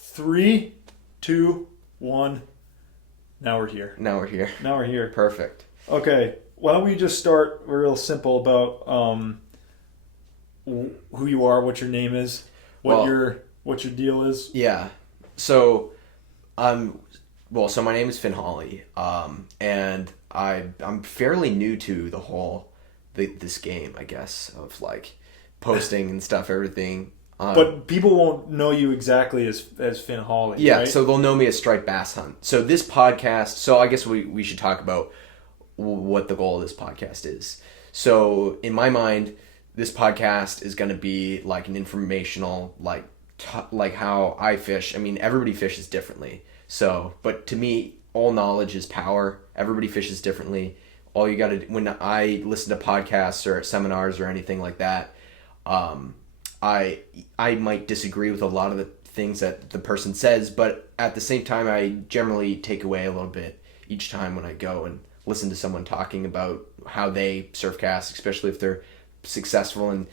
3, 2, 1. Now we're here. Now we're here. Perfect. Okay. Why don't we just start real simple about who you are, what your name is, what your deal is. Yeah. So, so my name is Finn Hawley, and I'm fairly new to the whole this game, I guess, of like posting and stuff, everything. But people won't know you exactly as Finn Hawley. Yeah, right? So they'll know me as Striped Bass Hunt. So this podcast. So I guess we should talk about what the goal of this podcast is. So in my mind, this podcast is going to be like an informational, like how I fish. I mean, everybody fishes differently. So, but to me, all knowledge is power. Everybody fishes differently. All you got to, when I listen to podcasts or seminars or anything like that, I might disagree with a lot of the things that the person says, but at the same time, I generally take away a little bit each time when I go and listen to someone talking about how they surf cast, especially if they're successful and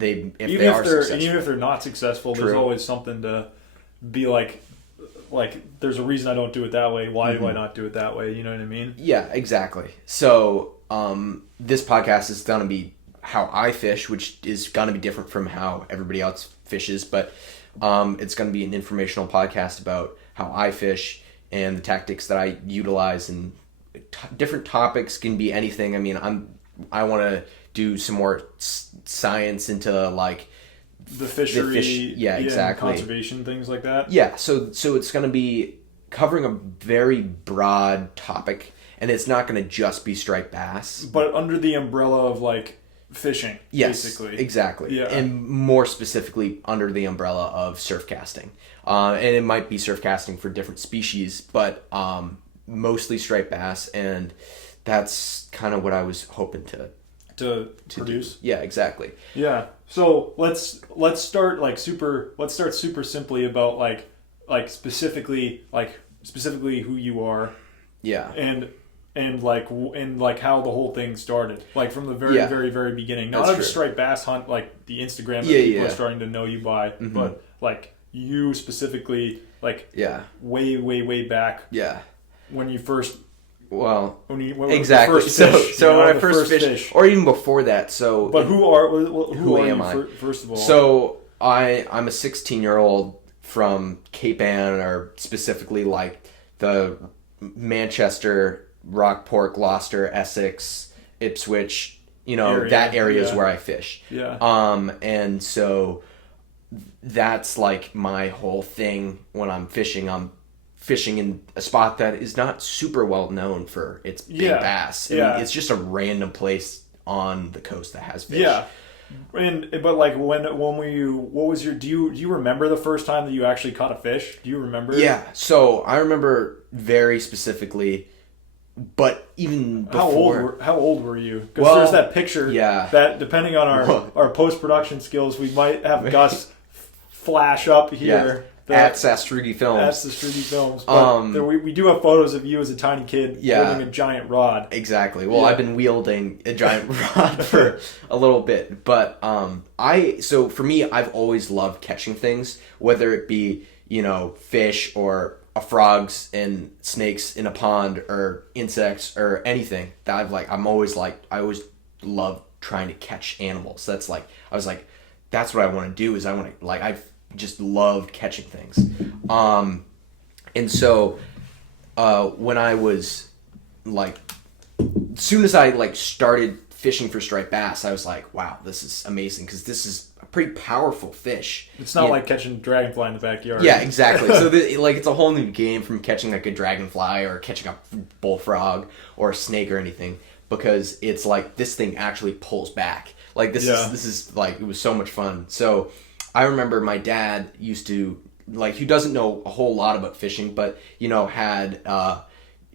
even if they're not successful. True. There's always something to be like there's a reason I don't do it that way. Why do I not do it that way? You know what I mean? Yeah, exactly. So this podcast is going to be how I fish, which is going to be different from how everybody else fishes, but it's going to be an informational podcast about how I fish and the tactics that I utilize, and different topics can be anything. I mean, I want to do some more science into like the fishery, exactly, conservation, things like that. Yeah, so it's going to be covering a very broad topic, and it's not going to just be striped bass, but under the umbrella of like fishing. Yes, basically. Exactly. Yeah. And more specifically under the umbrella of surf casting. And it might be surf casting for different species, but mostly striped bass, and that's kind of what I was hoping to produce. Do. Yeah, exactly. Yeah. So let's start super simply about like specifically who you are. Yeah. And how the whole thing started, like from the very, very beginning. Not of Striped Bass Hunt, like the Instagram that people are starting to know you by, but like you specifically, like way back. Yeah. When you first. Well, exactly. So when I first fished, or even before that. So, but who are am you I? First of all? So I'm a 16-year-old from Cape Ann, or specifically like the Manchester, Rockport, Gloucester, Essex, Ipswich, that area is where I fish. Yeah. And so that's like my whole thing when I'm fishing. I'm fishing in a spot that is not super well known for its big bass. I mean, it's just a random place on the coast that has fish. Yeah. But like do you remember the first time that you actually caught a fish? Do you remember? Yeah. So I remember very specifically. But even before... How old were you? Because there's that picture that, depending on our post-production skills, we might have Gus flash up here. At Sastrugi Films. At Sastrugi Films. But we do have photos of you as a tiny kid wielding a giant rod. Exactly. Well, I've been wielding a giant rod for a little bit. But so for me, I've always loved catching things, whether it be, fish or frogs and snakes in a pond or insects or anything that I always love trying to catch animals. That's like, I was like, that's what I want to do, is I've just loved catching things. And so, when I was like, as soon as I started fishing for striped bass, I was like, wow, this is amazing, because this is a pretty powerful fish. It's not like catching a dragonfly in the backyard. Yeah, exactly. So it's a whole new game from catching like a dragonfly or catching a bullfrog or a snake or anything, because it's like this thing actually pulls back. Like this is like, it was so much fun. So I remember my dad used to, like, he doesn't know a whole lot about fishing, but had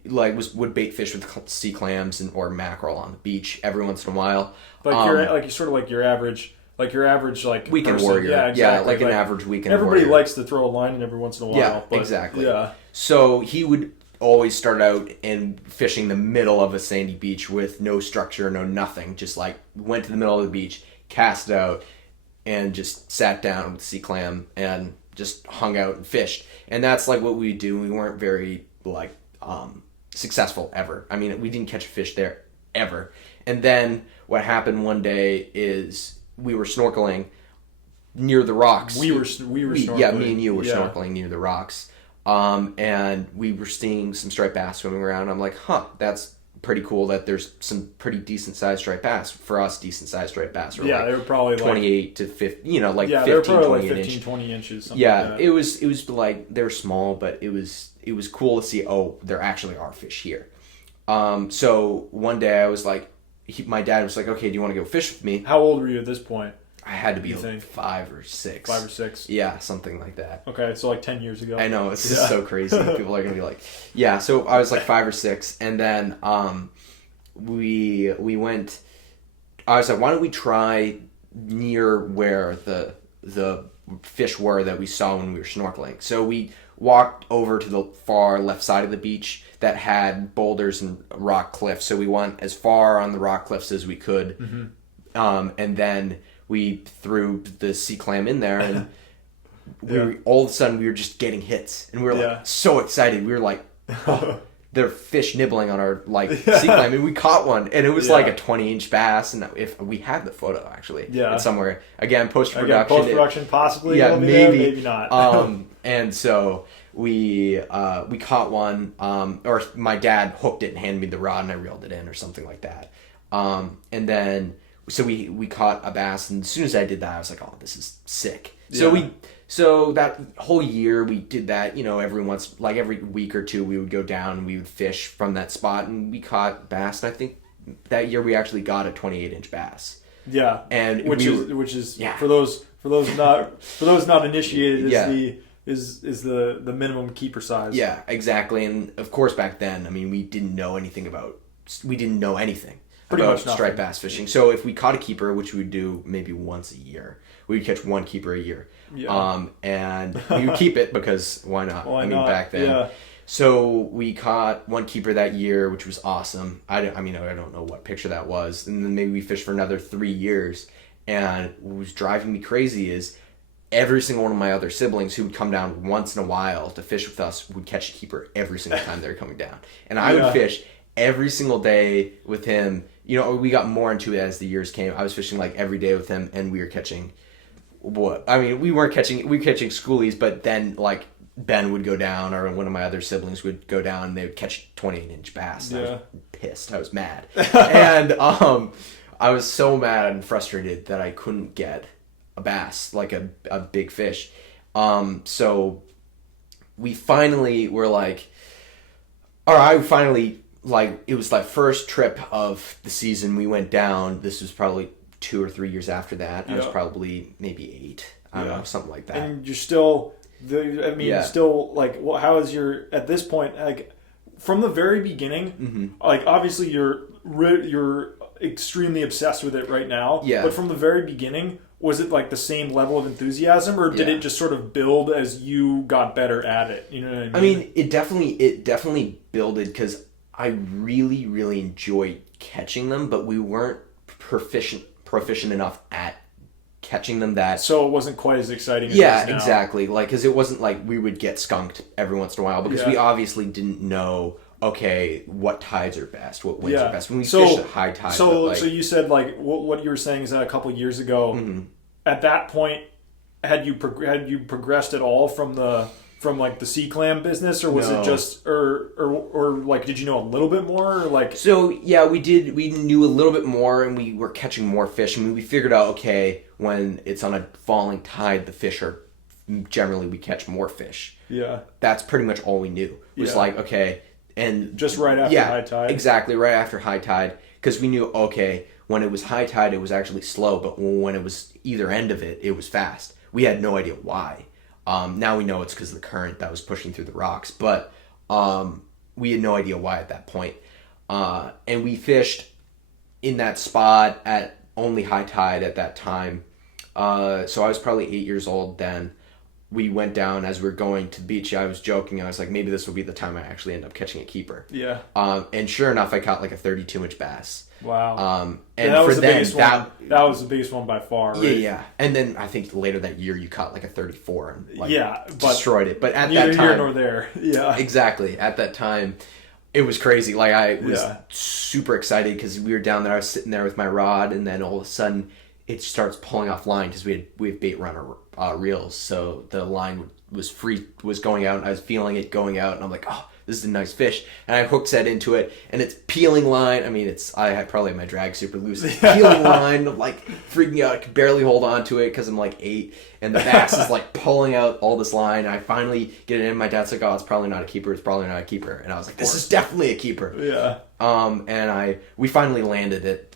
would bait fish with sea clams or mackerel on the beach every once in a while. You're sort of like your average weekend person. warrior. Yeah, exactly. Yeah, like an average weekend everybody warrior. likes to throw a line in every once in a while. Yeah, exactly. Yeah. So he would always start out and fishing the middle of a sandy beach with no structure, no nothing. Just like went to the middle of the beach, cast it out, and just sat down with sea clam and just hung out and fished. And that's like what we do. We weren't very like successful ever. I mean, we didn't catch a fish there ever. And then what happened one day is we were snorkeling near the rocks. We were snorkeling. Yeah, me and you were snorkeling near the rocks. And we were seeing some striped bass swimming around. I'm like, that's pretty cool that there's some pretty decent sized striped bass. For us, decent sized striped bass were they were probably 28 to 50, you know, like 15, they were probably 20 like 15, inch. 20 inches. Yeah, like that. it was like, they were small, but it was cool to see, there actually are fish here. So one day I was like, my dad was like, okay, do you want to go fish with me? How old were you at this point? I had to be like 5 or 6. 5 or 6? Yeah, something like that. Okay, so like 10 years ago. I know, it's just so crazy. People are going to be like, yeah, so I was like 5 or 6, and then we went, I was like, why don't we try near where the fish were that we saw when we were snorkeling? So we walked over to the far left side of the beach that had boulders and rock cliffs. So we went as far on the rock cliffs as we could. Mm-hmm. And then we threw the sea clam in there, and all of a sudden we were just getting hits, and we were like so excited. We were like, there are fish nibbling on our sea clam, and we caught one, and it was like a 20-inch bass. And if we have the photo actually, it's somewhere again, post-production, possibly, maybe there, maybe not. And so we caught one, or my dad hooked it and handed me the rod, and I reeled it in or something like that. And then so we caught a bass, and as soon as I did that, I was like, oh, this is sick. So that whole year we did that, you know, every week or two we would go down and we would fish from that spot, and we caught bass. And I think that year we actually got a 28-inch bass. Yeah. And which is for those not initiated is the minimum keeper size. Yeah, exactly. And of course back then, I mean, we didn't know anything about striped bass fishing. So if we caught a keeper, which we would do maybe once a year, we would catch one keeper a year. Yeah. And we would keep it because why not? Back then. Yeah. So we caught one keeper that year, which was awesome. I don't know what picture that was. And then maybe we fished for another 3 years. And what was driving me crazy is every single one of my other siblings who would come down once in a while to fish with us would catch a keeper every single time they were coming down. And I would fish every single day with him. You know, we got more into it as the years came. I was fishing like every day with him, and we were catching we were catching schoolies, but then like Ben would go down, or one of my other siblings would go down, and they would catch 28-inch bass. And I was pissed. I was mad. And I was so mad and frustrated that I couldn't get a bass, like a big fish. So we finally were like, it was like first trip of the season. We went down. This was probably 2 or 3 years after that. I was probably maybe 8. I don't know, something like that. And you're still, still like, well, how is your, at this point, like from the very beginning, like obviously you're extremely obsessed with it right now. Yeah. But from the very beginning, was it like the same level of enthusiasm, or did it just sort of build as you got better at it? You know what I mean? I mean, it definitely builded, because I really, really enjoyed catching them, but we weren't proficient enough at catching them that... So it wasn't quite as exciting as it is now. Yeah, exactly. Like, because it wasn't like we would get skunked every once in a while, because we obviously didn't know, okay, what tides are best, what winds are best. When we fished at high tide... So you said, like, what you were saying is that a couple years ago, at that point, had you progressed at all from like the sea clam business, or was it just or like did you know a little bit more, or like? So yeah, we knew a little bit more, and we were catching more fish. I mean, we figured out, okay, when it's on a falling tide, the fish are generally, we catch more fish. Yeah, that's pretty much all we knew. It was like, okay, and just right after high tide. Exactly, right after high tide, because we knew, okay, when it was high tide, it was actually slow, but when it was either end of it, it was fast. We had no idea why. Now we know it's because of the current that was pushing through the rocks, but we had no idea why at that point. And we fished in that spot at only high tide at that time. So I was probably 8 years old then. we went down as we were going to the beach. I was joking. I was like, maybe this will be the time I actually end up catching a keeper. Yeah. And sure enough, I caught like a 32-inch bass. Wow. And that was the biggest one. That was the biggest one by far. Right? Yeah. And then I think later that year you caught like a 34 and like destroyed it. But at neither that time, here nor there. Yeah. Exactly. At that time, it was crazy. Like I was super excited because we were down there. I was sitting there with my rod, and then all of a sudden it starts pulling off line because we have bait runner reels, so the line was going out, and I was feeling it going out, and I'm like, oh, this is a nice fish, and I hook set into it, and it's peeling line. I mean, I probably had my drag super loose. Peeling line, I'm like freaking out. I can barely hold on to it because I'm like 8, and the bass is like pulling out all this line. And I finally get it in. My dad's like, oh, it's probably not a keeper. It's probably not a keeper. And I was like, this is definitely a keeper. Yeah. And we finally landed it.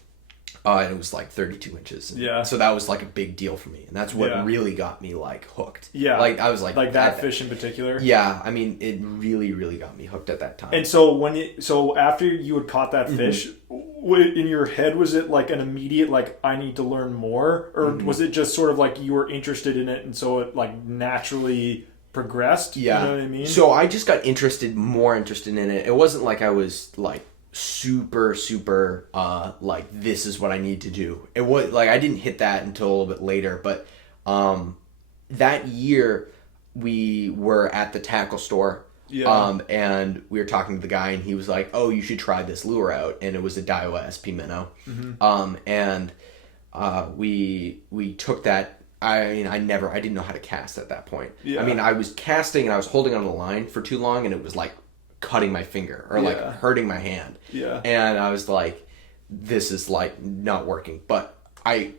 And it was like 32 inches. Yeah. So that was like a big deal for me. And that's what really got me like hooked. Yeah. Like I was like that fish in particular. Yeah. I mean, it really, really got me hooked at that time. And so after you had caught that fish, in your head, was it like an immediate, like, I need to learn more? Or was it just sort of like you were interested in it and so it like naturally progressed? Yeah. You know what I mean? So I just got more interested in it. It wasn't like I was like super like this is what I need to do. It was like I didn't hit that until a little bit later, but that year we were at the tackle store, and we were talking to the guy, and he was like, oh, you should try this lure out, and it was a Daiwa SP minnow. And we took that. I mean, I didn't know how to cast at that point. I mean, I was casting and I was holding on the line for too long, and it was like cutting my finger or like hurting my hand. Yeah. And I was like, this is like not working. But I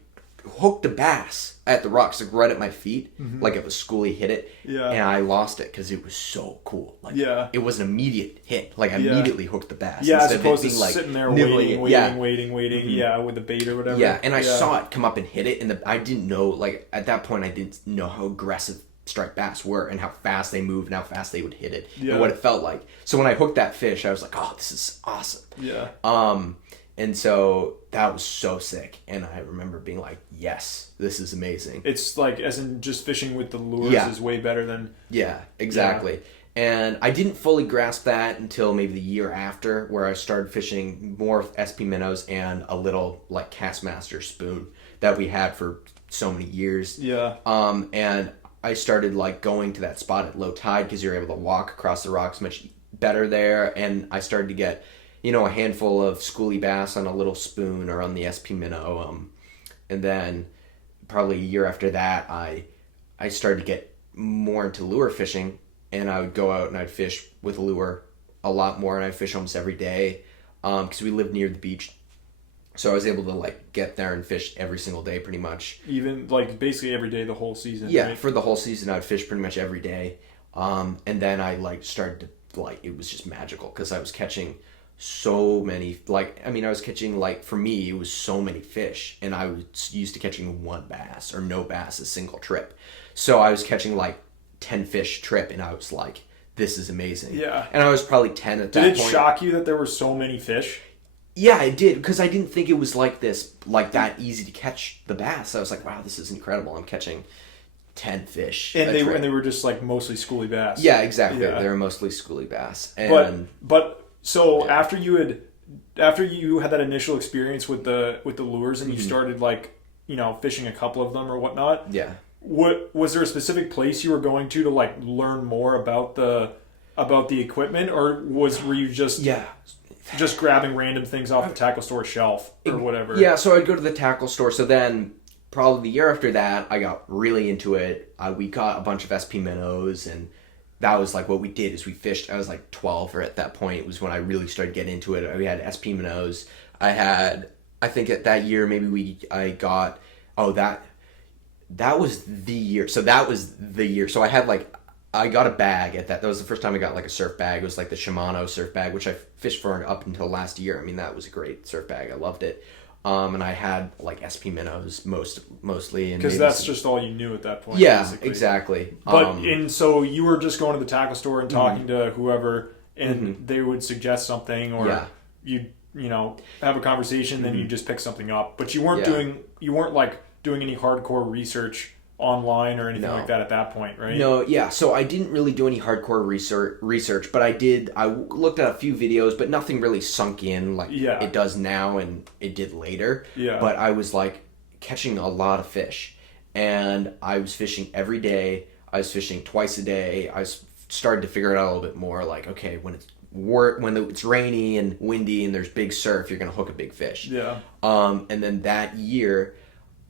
hooked a bass at the rocks, like right at my feet, like if a schoolie hit it. Yeah. And I lost it because it was so cool. Like, it was an immediate hit. Like I immediately hooked the bass. Yeah, as opposed to like sitting there waiting, with the bait or whatever. Yeah, and I saw it come up and hit it, and I didn't know, like at that point I didn't know how aggressive striped bass were and how fast they moved and how fast they would hit it and what it felt like. So when I hooked that fish, I was like, oh, this is awesome. Yeah. And so that was so sick. And I remember being like, yes, this is amazing. It's like, as in just fishing with the lures is way better than... Yeah, exactly. Yeah. And I didn't fully grasp that until maybe the year after, where I started fishing more SP minnows and a little like Castmaster spoon that we had for so many years. Yeah. And I started like going to that spot at low tide because you're able to walk across the rocks much better there. And I started to get, a handful of schoolie bass on a little spoon or on the SP minnow. And then probably a year after that, I started to get more into lure fishing, and I would go out and I'd fish with a lure a lot more, and I'd fish almost every day because we lived near the beach. So I was able to like get there and fish every single day pretty much. Even like basically every day the whole season. Yeah, right? For the whole season I'd fish pretty much every day. And then I like started to like, it was just magical because I was catching so many, like, I mean, I was catching, like, for me, it was so many fish, and I was used to catching one bass or no bass a single trip. So I was catching like 10 fish trip, and I was like, this is amazing. Yeah. And I was probably 10 at that point. Did it shock you that there were so many fish? Yeah, it did, because I didn't think it was like this, like that easy to catch the bass. I was like, wow, this is incredible. I'm catching 10 fish. And they were just like mostly schoolie bass. Yeah, exactly. Yeah. They were mostly schoolie bass. And So after you had that initial experience with the lures and you started like, fishing a couple of them or whatnot. Yeah. Was there a specific place you were going to like learn more about the equipment, or were you just grabbing random things off the tackle store shelf or whatever? Yeah, so I'd go to the tackle store. So then probably the year after that, I got really into it. We got a bunch of SP minnows, and that was like what we did is we fished. I was like 12 or at that point. It was when I really started getting into it. We had SP minnows. I think at that year maybe that was the year. So that was the year. So I got a bag at that. That was the first time I got like a surf bag. It was like the Shimano surf bag, which I fished for up until last year. I mean, that was a great surf bag. I loved it. And I had like SP minnows mostly, because that's just all you knew at that point. Yeah, basically. Exactly. But and so you were just going to the tackle store and talking to whoever, and they would suggest something, or you'd have a conversation, then you just pick something up. But you weren't doing like doing any hardcore research online or anything like that at that point, right? No, yeah. So I didn't really do any hardcore research, but I looked at a few videos, but nothing really sunk in like it does now and it did later. Yeah. But I was like catching a lot of fish, and I was fishing every day. I was fishing twice a day. I started to figure it out a little bit more. Like, okay, when it's rainy and windy and there's big surf, you're gonna hook a big fish. Yeah. And then that year,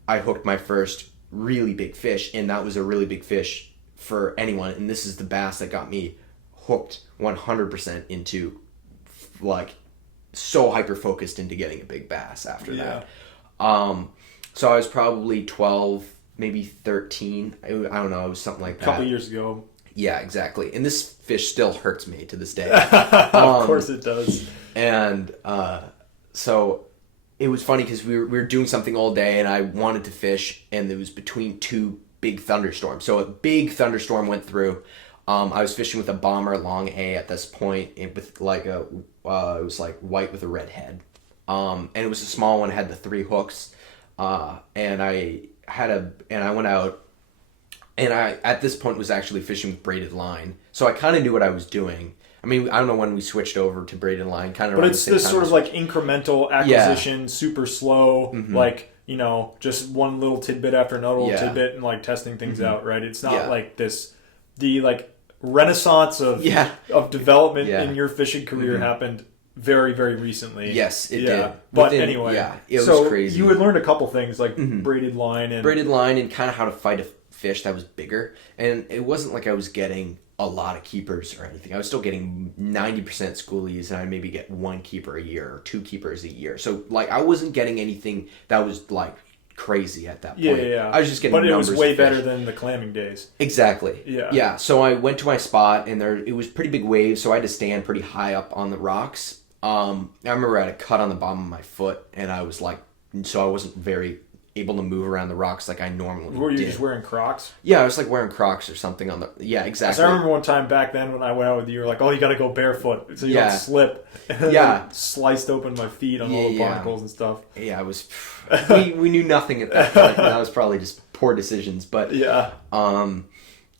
I hooked my first really big fish, and that was a really big fish for anyone. And this is the bass that got me hooked 100% into, like, so hyper focused into getting a big bass after that. So I was probably 12, maybe 13. I don't know. It was something like that. A couple years ago. Yeah, exactly. And this fish still hurts me to this day. Of course it does. And so it was funny because we were doing something all day, and I wanted to fish, and it was between two big thunderstorms. So a big thunderstorm went through. I was fishing with a bomber long A at this point, with like it was like white with a red head. And it was a small one, it had the 3 hooks. And I went out, and I at this point was actually fishing with braided line. So I kind of knew what I was doing. I mean, I don't know when we switched over to braided line, kind of. But it's this sort of like incremental acquisition, super slow, like, you know, just one little tidbit after another little tidbit, and like testing things out, right? It's not like the like renaissance of development in your fishing career happened very, very recently. Yes, it did. But anyway, it was crazy. You had learned a couple things like braided line and kind of how to fight a fish that was bigger. And it wasn't like I was getting a lot of keepers or anything. I was still getting 90% schoolies, and I maybe get 1 keeper a year or 2 keepers a year. So like I wasn't getting anything that was like crazy at that point. Yeah. I was just getting numbers. But it was way better than the clamming days. Exactly. Yeah. Yeah. So I went to my spot, and it was pretty big waves, so I had to stand pretty high up on the rocks. I remember I had a cut on the bottom of my foot, and I was like, so I wasn't very able to move around the rocks like I normally did. Were you just wearing Crocs? Yeah, I was like wearing Crocs or something on the... Yeah, exactly. So I remember one time back then when I went out with you, you were like, oh, you got to go barefoot so you don't slip. And sliced open my feet on all the barnacles and stuff. Yeah, I was... we knew nothing at that point. That was probably just poor decisions. But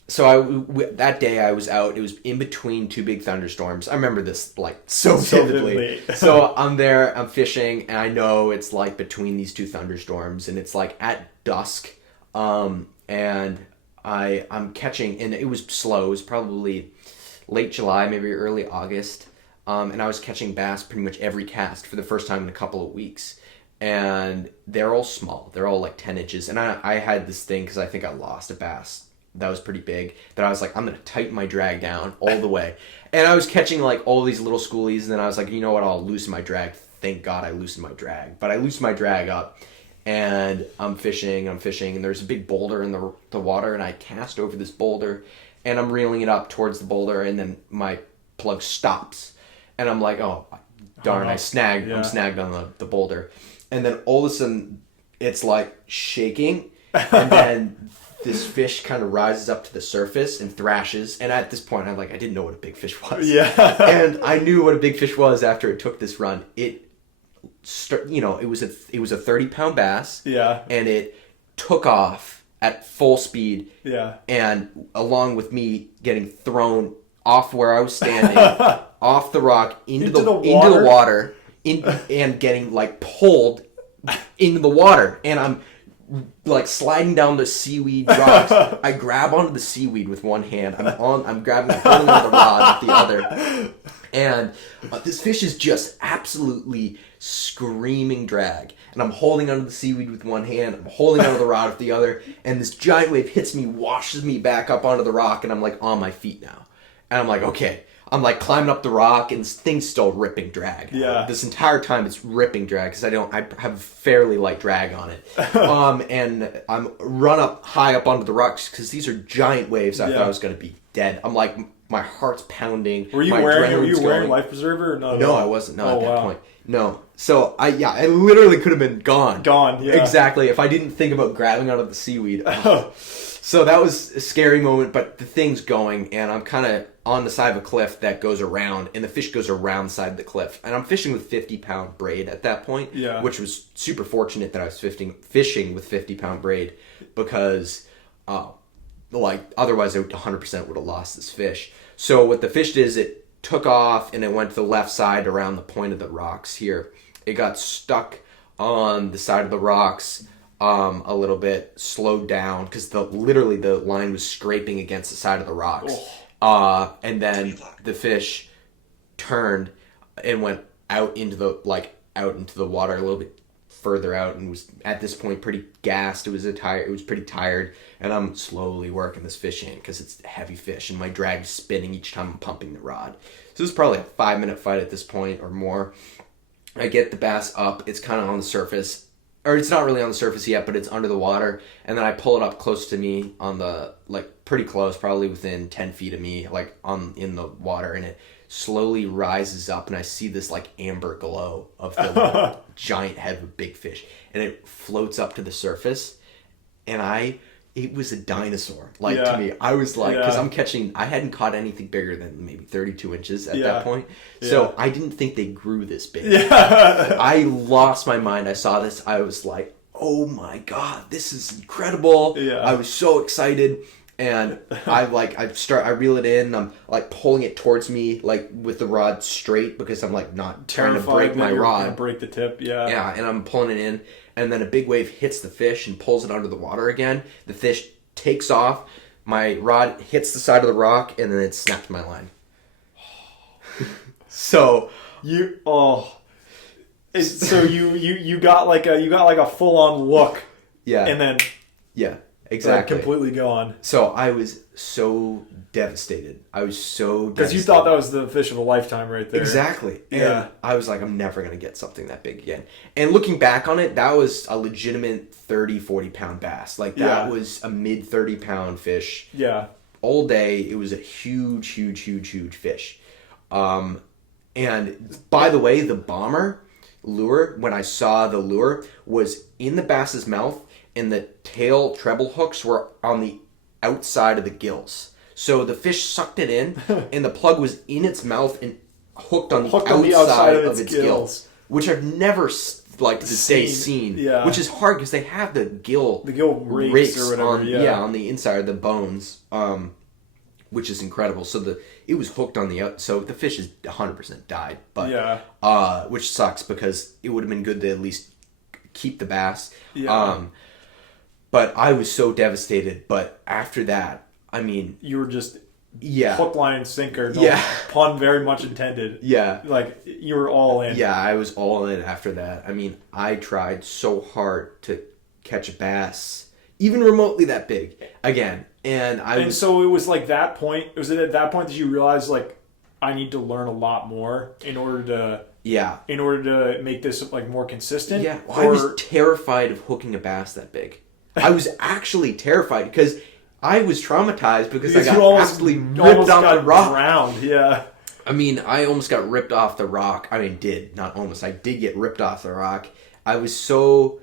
so that day I was out. It was in between 2 big thunderstorms. I remember this like so vividly. So I'm there, I'm fishing, and I know it's like between these 2 thunderstorms, and it's like at dusk. And I'm catching, and it was slow. It was probably late July, maybe early August. And I was catching bass pretty much every cast for the first time in a couple of weeks. And they're all small. They're all like 10 inches. And I had this thing because I think I lost a bass that was pretty big, that I was like, I'm going to tighten my drag down all the way. And I was catching like all these little schoolies, and then I was like, you know what, I'll loosen my drag. Thank God I loosened my drag. But I loosened my drag up, and I'm fishing, and there's a big boulder in the water, and I cast over this boulder, and I'm reeling it up towards the boulder, and then my plug stops. And I'm like, oh, darn, I'm snagged on the boulder. And then all of a sudden, it's like shaking, and then this fish kind of rises up to the surface and thrashes. And at this point, I didn't know what a big fish was. Yeah. And I knew what a big fish was after it took this run. It was a 30-pound bass. Yeah. And it took off at full speed. Yeah. And along with me getting thrown off where I was standing, off the rock into the water, and getting like pulled into the water. And I'm like sliding down the seaweed rocks. I grab onto the seaweed with one hand. I'm holding onto the rod with the other. And this fish is just absolutely screaming drag. And I'm holding onto the seaweed with one hand. I'm holding onto the rod with the other. And this giant wave hits me, washes me back up onto the rock. And I'm like on my feet now. And I'm like, okay. I'm like climbing up the rock, and this thing's still ripping drag. Yeah. This entire time it's ripping drag because I have fairly light drag on it. And I'm run up high up onto the rocks because these are giant waves. I thought I was going to be dead. I'm like, my heart's pounding. Were you wearing life preserver or not? No, I wasn't. No, at that point. No. So I literally could have been gone. Gone, yeah. Exactly. If I didn't think about grabbing onto the seaweed. So that was a scary moment, but the thing's going, and I'm kind of on the side of a cliff that goes around, and the fish goes around the side of the cliff. And I'm fishing with 50-pound braid at that point, which was super fortunate that I was fishing with 50-pound braid, because like otherwise I 100% would have lost this fish. So what the fish did is it took off and it went to the left side around the point of the rocks here. It got stuck on the side of the rocks a little bit, slowed down because literally the line was scraping against the side of the rocks. And then the fish turned and went out into the water a little bit further out and was at this point pretty gassed. It was pretty tired, and I'm slowly working this fish in because it's a heavy fish and my drag's spinning each time I'm pumping the rod. So it's probably a 5-minute fight at this point or more. I get the bass up. It's kind of on the surface, or it's not really on the surface yet, but it's under the water. And then I pull it up close to me on the, like pretty close, probably within 10 feet of me, like in the water. And it slowly rises up and I see this like amber glow of the giant head of a big fish. And it floats up to the surface. And it was a dinosaur. To me, I was like, because I hadn't caught anything bigger than maybe 32 inches at that point. So I didn't think they grew this big. I lost my mind. I saw this. I was like, oh my God, this is incredible. I was so excited. And I reel it in. I'm like pulling it towards me, like with the rod straight because I'm like not trying to break my rod. Gonna break the tip. Yeah, and I'm pulling it in. And then a big wave hits the fish and pulls it under the water again. The fish takes off. My rod hits the side of the rock, and then it snaps my line. So you got like a full on look. Yeah. And then exactly. Completely gone. So I was so devastated. Because you thought that was the fish of a lifetime right there. Exactly. And I was like, I'm never going to get something that big again. And looking back on it, that was a legitimate 30, 40 pound bass. Like that was a mid 30 pound fish. Yeah. All day. It was a huge, huge, huge, huge fish. And by the way, the bomber lure, when I saw the lure, was in the bass's mouth and the tail treble hooks were on the outside of the gills. So the fish sucked it in, and the plug was in its mouth and hooked on the outside of its gills, which I've never, like to this day, seen. Yeah. Which is hard because they have the gill rakes or whatever, on the inside of the bones, which is incredible. So it was hooked on the so the fish is 100% died, but which sucks because it would have been good to at least keep the bass. Yeah. But I was so devastated. But after that, I mean... You were just hook, line, and sinker. No pun very much intended. Yeah. Like, you were all in. Yeah, I was all in after that. I mean, I tried so hard to catch a bass, even remotely that big, again. And so it was like that point... Was it at that point that you realized, like, I need to learn a lot more in order to... Yeah. In order to make this, like, more consistent? Yeah. Well, I was terrified of hooking a bass that big. I was actually terrified because I was traumatized because I got absolutely ripped off the rock. Drowned. Yeah. I mean, I almost got ripped off the rock. I mean, not almost. I did get ripped off the rock. I was so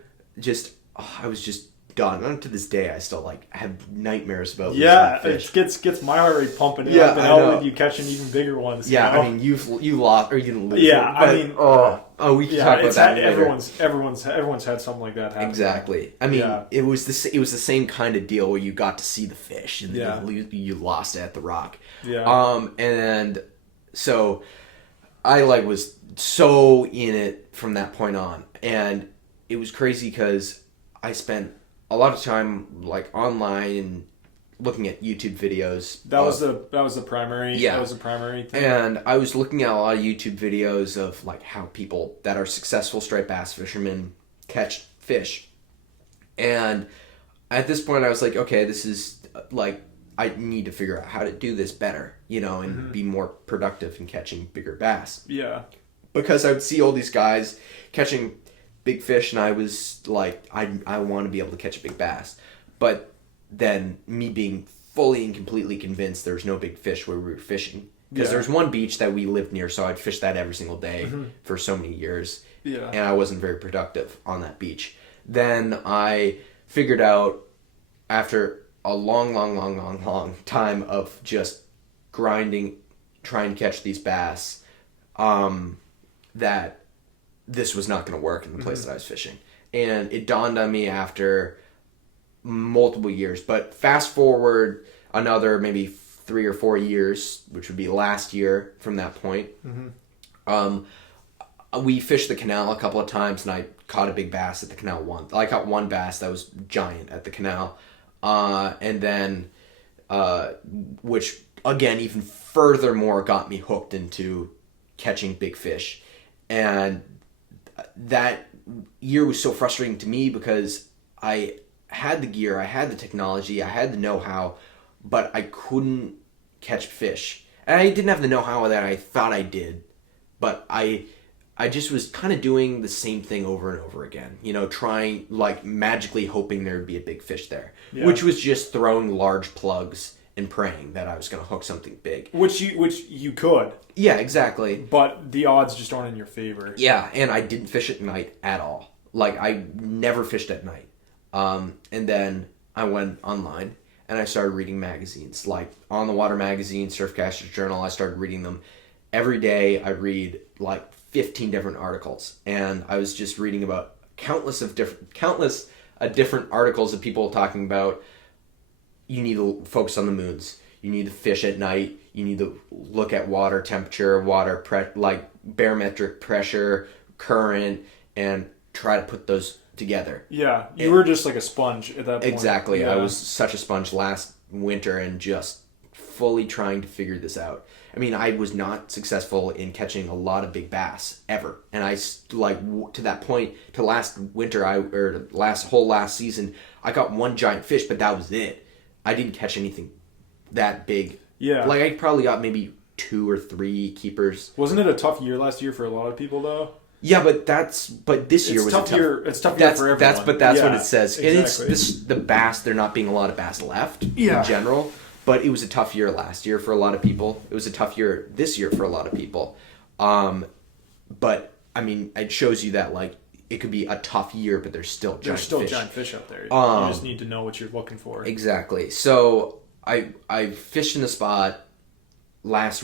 I was just done. And to this day, I still have nightmares about losing fish. It gets my heart rate pumping. Yeah, up and out with you catching even bigger ones. Yeah, you know? I mean, you lost or you didn't lose. Yeah, but, I mean, we can talk about that later. Everyone's had something like that happen. Exactly. I mean, it was the same kind of deal where you got to see the fish and then you lost it at the rock. Yeah. And so I was so in it from that point on, and it was crazy because I spent a lot of time online and looking at YouTube videos. That was the primary. Yeah, that was the primary thing. And I was looking at a lot of YouTube videos of how people that are successful striped bass fishermen catch fish. And at this point, I was like, okay, this is I need to figure out how to do this better, and be more productive in catching bigger bass. Yeah. Because I would see all these guys catching big fish, and I was like, I want to be able to catch a big bass. But then me being fully and completely convinced there's no big fish where we were fishing. Because there's one beach that we lived near, so I'd fish that every single day for so many years. Yeah. And I wasn't very productive on that beach. Then I figured out, after a long time of just grinding, trying to catch these bass, that this was not going to work in the place that I was fishing. And it dawned on me after multiple years. But fast forward another maybe 3 or 4 years, which would be last year from that point. We fished the canal a couple of times, and I caught a big bass at the canal once. I caught one bass that was giant at the canal, and then which again even furthermore got me hooked into catching big fish. And that year was so frustrating to me because I had the gear, I had the technology, I had the know-how, but I couldn't catch fish. And I didn't have the know-how that I thought I did, but I just was kind of doing the same thing over and over again, trying, like, magically hoping there would be a big fish there, which was just throwing large plugs and praying that I was going to hook something big. Which you could. Yeah, exactly. But the odds just aren't in your favor. Yeah, and I didn't fish at night at all. Like, I never fished at night. And then I went online and I started reading magazines, like On the Water magazine, Surfcaster's Journal. I started reading them. Every day I read like 15 different articles, and I was just reading about countless different articles of people talking about you need to focus on the moons, you need to fish at night, you need to look at water temperature, like barometric pressure, current, and try to put those together. Yeah, you were just like a sponge at that point. Exactly. Yeah. I was such a sponge last winter and just fully trying to figure this out. I mean, I was not successful in catching a lot of big bass ever. And I, to that point, to last winter, last season, I got one giant fish, but that was it. I didn't catch anything that big. Yeah. Like, I probably got maybe 2 or 3 keepers. Wasn't it a tough year last year for a lot of people, though? Yeah, but this year was a tough year. It's tough year for everyone. That's what it says. Exactly. And it's the bass. There not being a lot of bass left in general. But it was a tough year last year for a lot of people. It was a tough year this year for a lot of people. But I mean, it shows you that like it could be a tough year, but the's still giant fish out there. You just need to know what you're looking for. Exactly. So I fished in the spot last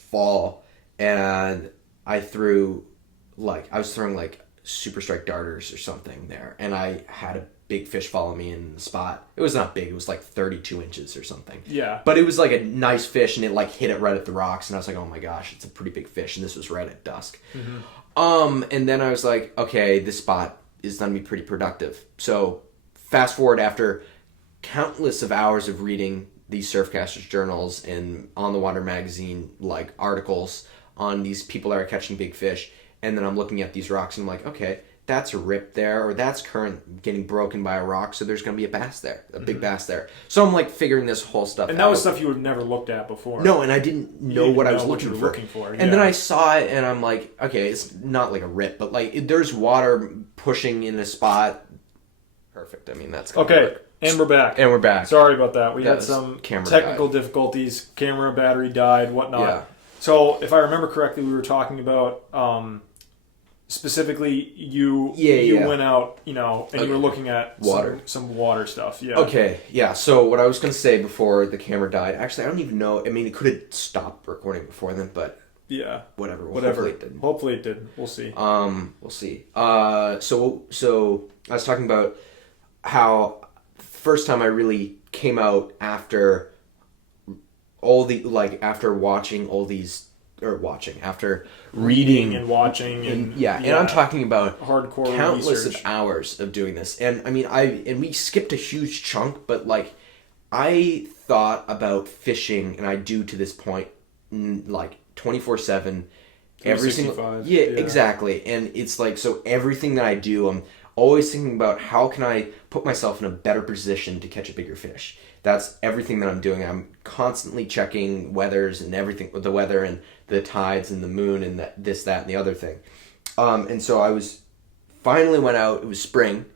fall, and I was throwing like super strike darters or something there, and I had a big fish follow me in the spot. It was not big, it was like 32 inches or something. Yeah. But it was like a nice fish, and it like hit it right at the rocks, and I was like, oh my gosh, it's a pretty big fish, and this was right at dusk. Mm-hmm. And then I was like, okay, this spot is gonna be pretty productive. So fast forward after countless of hours of reading these Surfcasters journals and On the Water magazine like articles on these people that are catching big fish, and then I'm looking at these rocks and I'm like, okay, that's a rip there, or that's current getting broken by a rock, so there's going to be a bass there, a big bass there. So I'm like figuring this whole stuff out. And that was stuff you would never looked at before. No, and I didn't know what I was looking for. And then I saw it and I'm like, okay, it's not like a rip, but like there's water pushing in a spot. Perfect. I mean, that's going to work. And we're back. And we're back. Sorry about that. We had some technical difficulties. Camera battery died, whatnot. Yeah. So if I remember correctly, we were talking about specifically you went out, and you were looking at some water stuff. Yeah. Okay. Yeah. So what I was going to say before the camera died, actually, I don't even know. I mean, it could have stopped recording before then, but yeah, whatever. Hopefully it didn't. Hopefully it did. We'll see. We'll see. So I was talking about how first time I really came out after after reading and watching and I'm talking about hardcore countless research. of hours of doing this. And I mean, we skipped a huge chunk, but like I thought about fishing, and I do to this point, like 24/7, every single exactly. And it's like, so everything that I do, I'm always thinking about how can I put myself in a better position to catch a bigger fish. That's everything that I'm doing. I'm constantly checking weathers and everything, the weather and the tides and the moon and this, that, and the other thing. And so I finally went out. It was spring.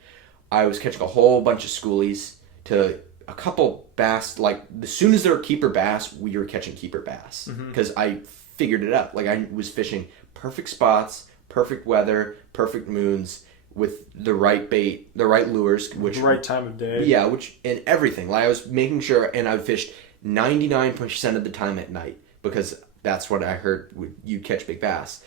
I was catching a whole bunch of schoolies to a couple bass. Like as soon as there were keeper bass, we were catching keeper bass because I figured it out. Like I was fishing perfect spots, perfect weather, perfect moons, with the right bait, the right lures, the right time of day. Yeah, and everything. Like I was making sure, and I fished 99% of the time at night because that's what I heard you catch big bass.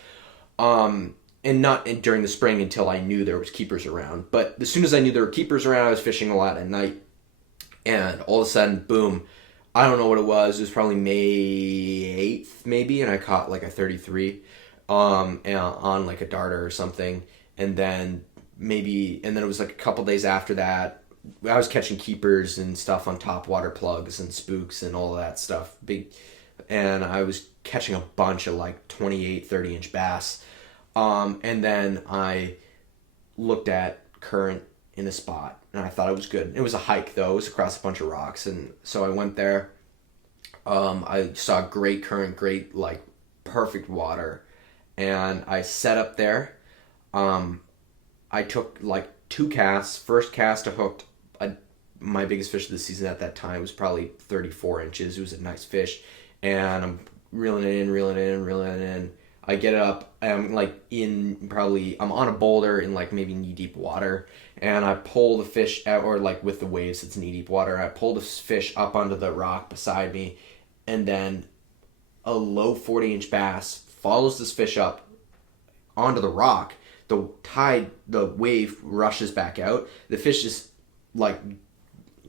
and not during the spring until I knew there was keepers around. But as soon as I knew there were keepers around, I was fishing a lot at night. And all of a sudden, boom, I don't know what it was. It was probably May 8th, maybe, and I caught like a 33 on like a darter or something. And then it was like a couple days after that, I was catching keepers and stuff on top water plugs and spooks and all of that stuff. And I was catching a bunch of like 28, 30-inch bass. And then I looked at current in a spot, and I thought it was good. It was a hike, though. It was across a bunch of rocks, and so I went there. I saw great current, great, like, perfect water, and I set up there. I took, like, 2 casts. First cast, I hooked my biggest fish of the season at that time was probably 34 inches. It was a nice fish, and I'm reeling it in. I get it up, I'm like I'm on a boulder in like maybe knee-deep water, and I pull the fish out, or like with the waves, it's knee-deep water. I pull the fish up onto the rock beside me, and then a low 40-inch bass follows this fish up onto the rock. The wave rushes back out. The fish is like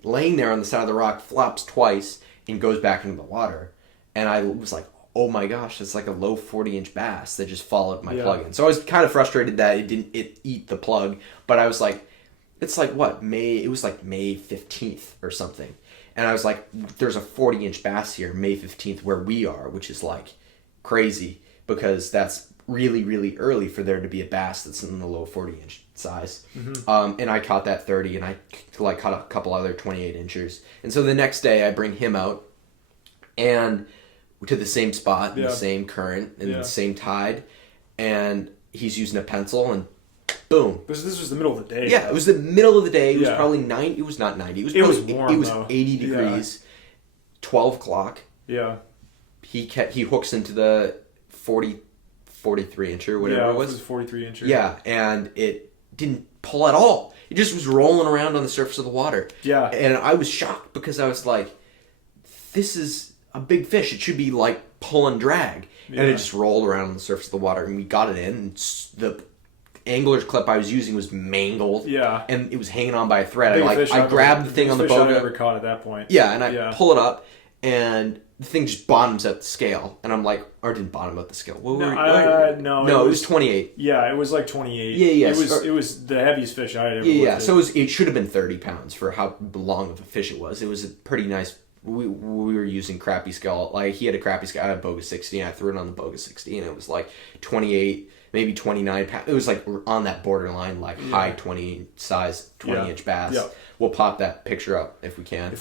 laying there on the side of the rock, flops twice, and goes back into the water. And I was like, oh my gosh, it's like a low 40-inch bass that just followed my plug-in. So I was kind of frustrated that it didn't eat the plug, but I was like, it's like what, May 15th or something. And I was like, there's a 40-inch bass here, May 15th, where we are, which is like crazy, because that's really, really early for there to be a bass that's in the low 40-inch size. Mm-hmm. And I caught that 30, and I like caught a couple other 28 inchers. And so the next day I bring him out, and to the same spot, the same current, and the same tide, and he's using a pencil, and boom. This was the middle of the day. Yeah, it was the middle of the day. It was probably 90. It was not 90. It was warm. It was 80 degrees. 12 o'clock. Yeah. He hooks into the 43 incher, whatever it was. It was 43 incher. Yeah, and it didn't pull at all. It just was rolling around on the surface of the water. Yeah. And I was shocked, because I was like, this is a big fish. It should be like pull and drag. And it just rolled around on the surface of the water, and we got it in. And the angler's clip I was using was mangled. Yeah. And it was hanging on by a thread. I grabbed the thing on the boat. I never caught at that point. Yeah, and I pull it up, and the thing just bottoms out the scale. And I'm like, or didn't bottom out the scale. No, it was 28. Yeah, it was like 28. Yeah. It was the heaviest fish I had ever lifted. So it should have been 30 pounds for how long of a fish it was. It was a pretty nice. We were using crappie scale. Like, he had a crappie scale. I had a bogus 60, and I threw it on the bogus 60, and it was like 28, maybe 29 pounds. It was like on that borderline, like high 20 size, 20-inch bass. Yeah. We'll pop that picture up if we can.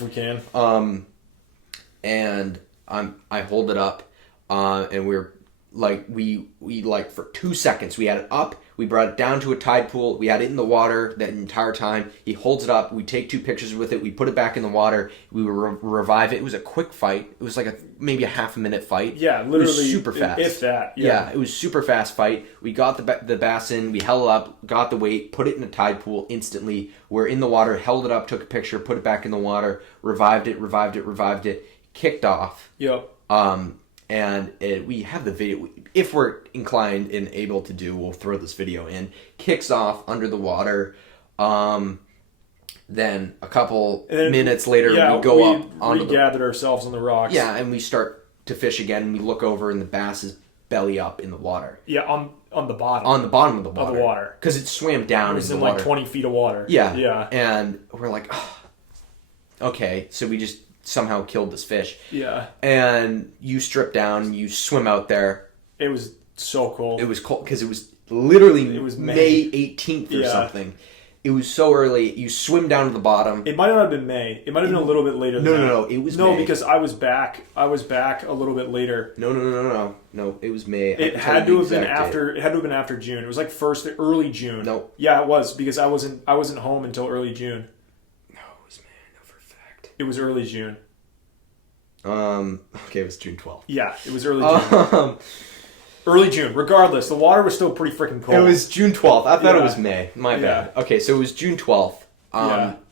And I hold it up, and we're like, we like for 2 seconds, we had it up, we brought it down to a tide pool, we had it in the water that entire time. He holds it up, we take 2 pictures with it, we put it back in the water, we revive it. It was a quick fight. It was like maybe a half-a-minute fight. Yeah, literally. It was super fast. If that. Yeah, it was super fast fight. We got the bass in, we held it up, got the weight, put it in a tide pool instantly. We're in the water, held it up, took a picture, put it back in the water, revived it, kicked off. Yep. And we have the video. If we're inclined and able to do, we'll throw this video in. Kicks off under the water. Then a couple minutes later, we go up onto regathered ourselves on the rocks. Yeah, and we start to fish again. And we look over, and the bass is belly up in the water. Yeah, on the bottom. On the bottom of the water. Because it swam down into the water. It was in like 20 feet of water. Yeah. And we're like, oh, okay. So we just somehow killed this fish. Yeah. And you strip down, you swim out there. It was so cold. It was cold because it was literally May 18th or something. It was so early. You swim down to the bottom. It might not have been May. It might have been a little bit later than that. No. It was May. No, because I was back a little bit later. No, it was May. It had to have been after. It had to have been after June. It was like early June. No. Yeah, it was, because I wasn't home until early June. It was early June. Okay, it was June 12th. Yeah, it was early June. Early June. Regardless, the water was still pretty freaking cold. It was June 12th. I thought it was May. My bad. Okay, so it was June 12th,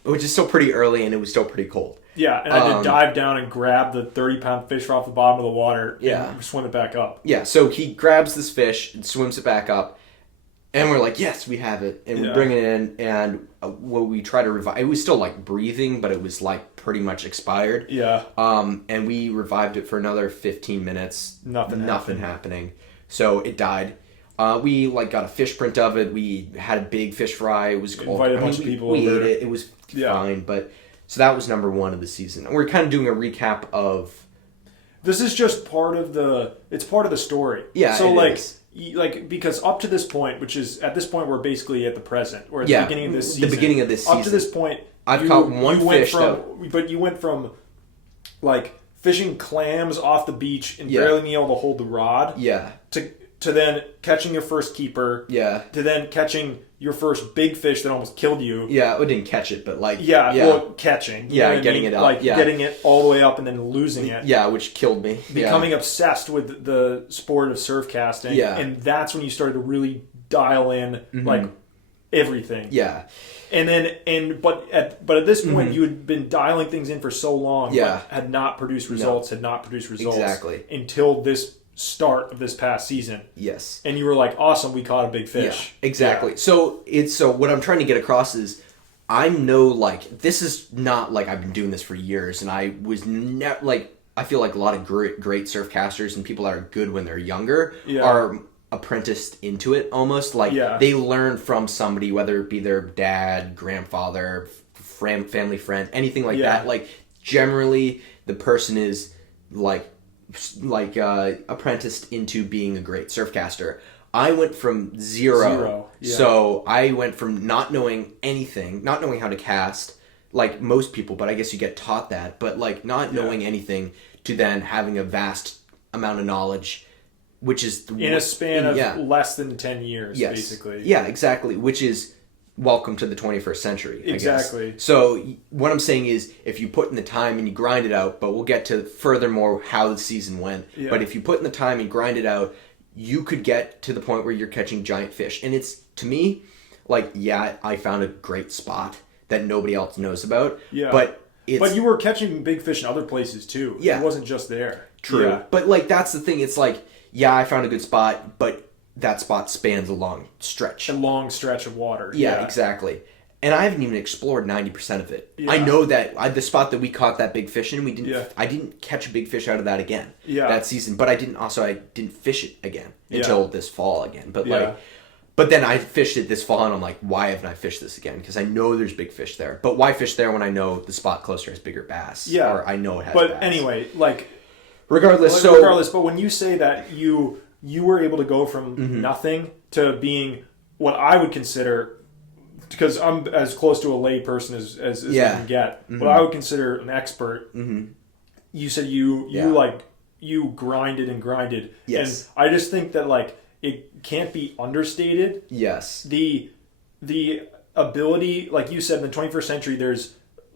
which is still pretty early, and it was still pretty cold. Yeah, and I did dive down and grab the 30-pound fish off the bottom of the water and swim it back up. Yeah, so he grabs this fish and swims it back up. And we're like, yes, we have it. And we bring it in, and when we try to revive, it was still like breathing, but it was like pretty much expired. Yeah. And we revived it for another 15 minutes. Nothing happening. So it died. We like got a fish print of it. We had a big fish fry. It was invited a bunch of people. We ate it. It was fine. But so that was number 1 of the season. And we're kind of doing a recap of. This is just part of the. It's part of the story. Yeah. So because up to this point, which is at this point we're basically at the present, or at the beginning of this season. The beginning of this season. Up to this point, I've caught one fish. But you went from like fishing clams off the beach and barely being able to hold the rod. Yeah. To then catching your first keeper. Yeah. To then catching your first big fish that almost killed you. Yeah, I didn't catch it, but like... well, catching. Yeah, getting it up. Like, getting it all the way up and then losing it. Yeah, which killed me. Becoming obsessed with the sport of surf casting. Yeah. And that's when you started to really dial in, like, everything. Yeah. But at this point, you had been dialing things in for so long, but had not produced results, Exactly. Until this start of this past season. Yes. And you were like, awesome, we caught a big fish. Yeah, exactly. Yeah. So what I'm trying to get across is this is not like I've been doing this for years, and I was never like, I feel like a lot of great surf casters and people that are good when they're younger are apprenticed into it almost. Like they learn from somebody, whether it be their dad, grandfather, family friend, anything like that. Like generally the person is like apprenticed into being a great surf caster. I went from zero. So I went from not knowing anything, not knowing how to cast, like most people, but I guess you get taught that, but like not knowing anything, to then having a vast amount of knowledge, which is... in a span of less than 10 years, basically. Yeah, exactly, which is welcome to the 21st century, exactly. I guess. So what I'm saying is, if you put in the time and you grind it out, but we'll get to furthermore how the season went, but if you put in the time and grind it out, you could get to the point where you're catching giant fish. And it's, to me, like, I found a great spot that nobody else knows about, but you were catching big fish in other places too. It wasn't just there. True. But like, that's the thing, it's like, I found a good spot, but that spot spans a long stretch. A long stretch of water. Yeah, exactly. And I haven't even explored 90% of it. I know that the spot that we caught that big fish in, I didn't catch a big fish out of that again that season. But I didn't fish it again until this fall again. But but then I fished it this fall, and I'm like, why haven't I fished this again? Because I know there's big fish there. But why fish there when I know the spot closer has bigger bass? Yeah. Or I know it has bass. But anyway, like... Regardless, but when you say that you were able to go from nothing to being what I would consider, because I'm as close to a lay person as you can get, what I would consider an expert. You said you grinded and grinded. Yes. And I just think that like it can't be understated. Yes. The ability, like you said, in the 21st century, there's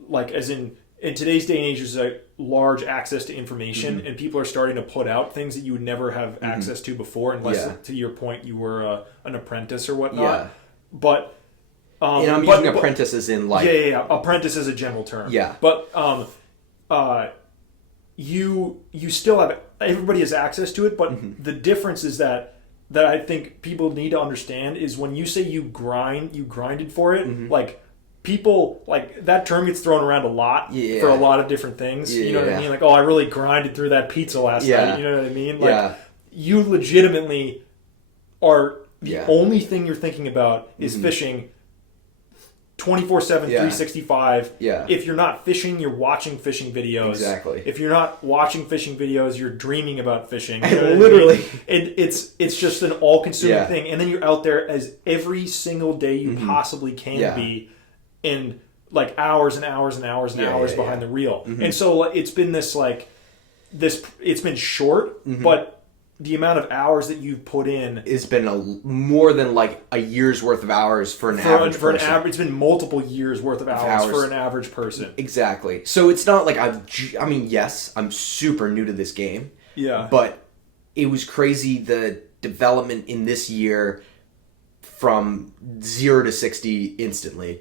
like, as in today's day and age, there's a large access to information, and people are starting to put out things that you would never have access to before, unless, to your point, you were an apprentice or whatnot. Yeah. But and I'm using apprentice as in like... Yeah. Apprentice is a general term. Yeah. But you still have... Everybody has access to it, but the difference is that I think people need to understand is when you say you grinded for it, like... People, like, that term gets thrown around a lot for a lot of different things. You know what I mean? Like, I really grinded through that pizza last night. You know what I mean? Like, you legitimately are... The only thing you're thinking about is fishing 24/7, 365. If you're not fishing, you're watching fishing videos. Exactly. If you're not watching fishing videos, you're dreaming about fishing. You know literally. I mean? It's just an all-consuming thing. And then you're out there as every single day you possibly can be, in like hours and hours and hours and hours behind the reel. And so it's been it's been short, but the amount of hours that you've put in has been more than like a year's worth of hours for an average person. It's been multiple years worth of hours for an average person. Exactly. So it's not like I mean, yes, I'm super new to this game. Yeah. But it was crazy the development in this year from 0 to 60 instantly.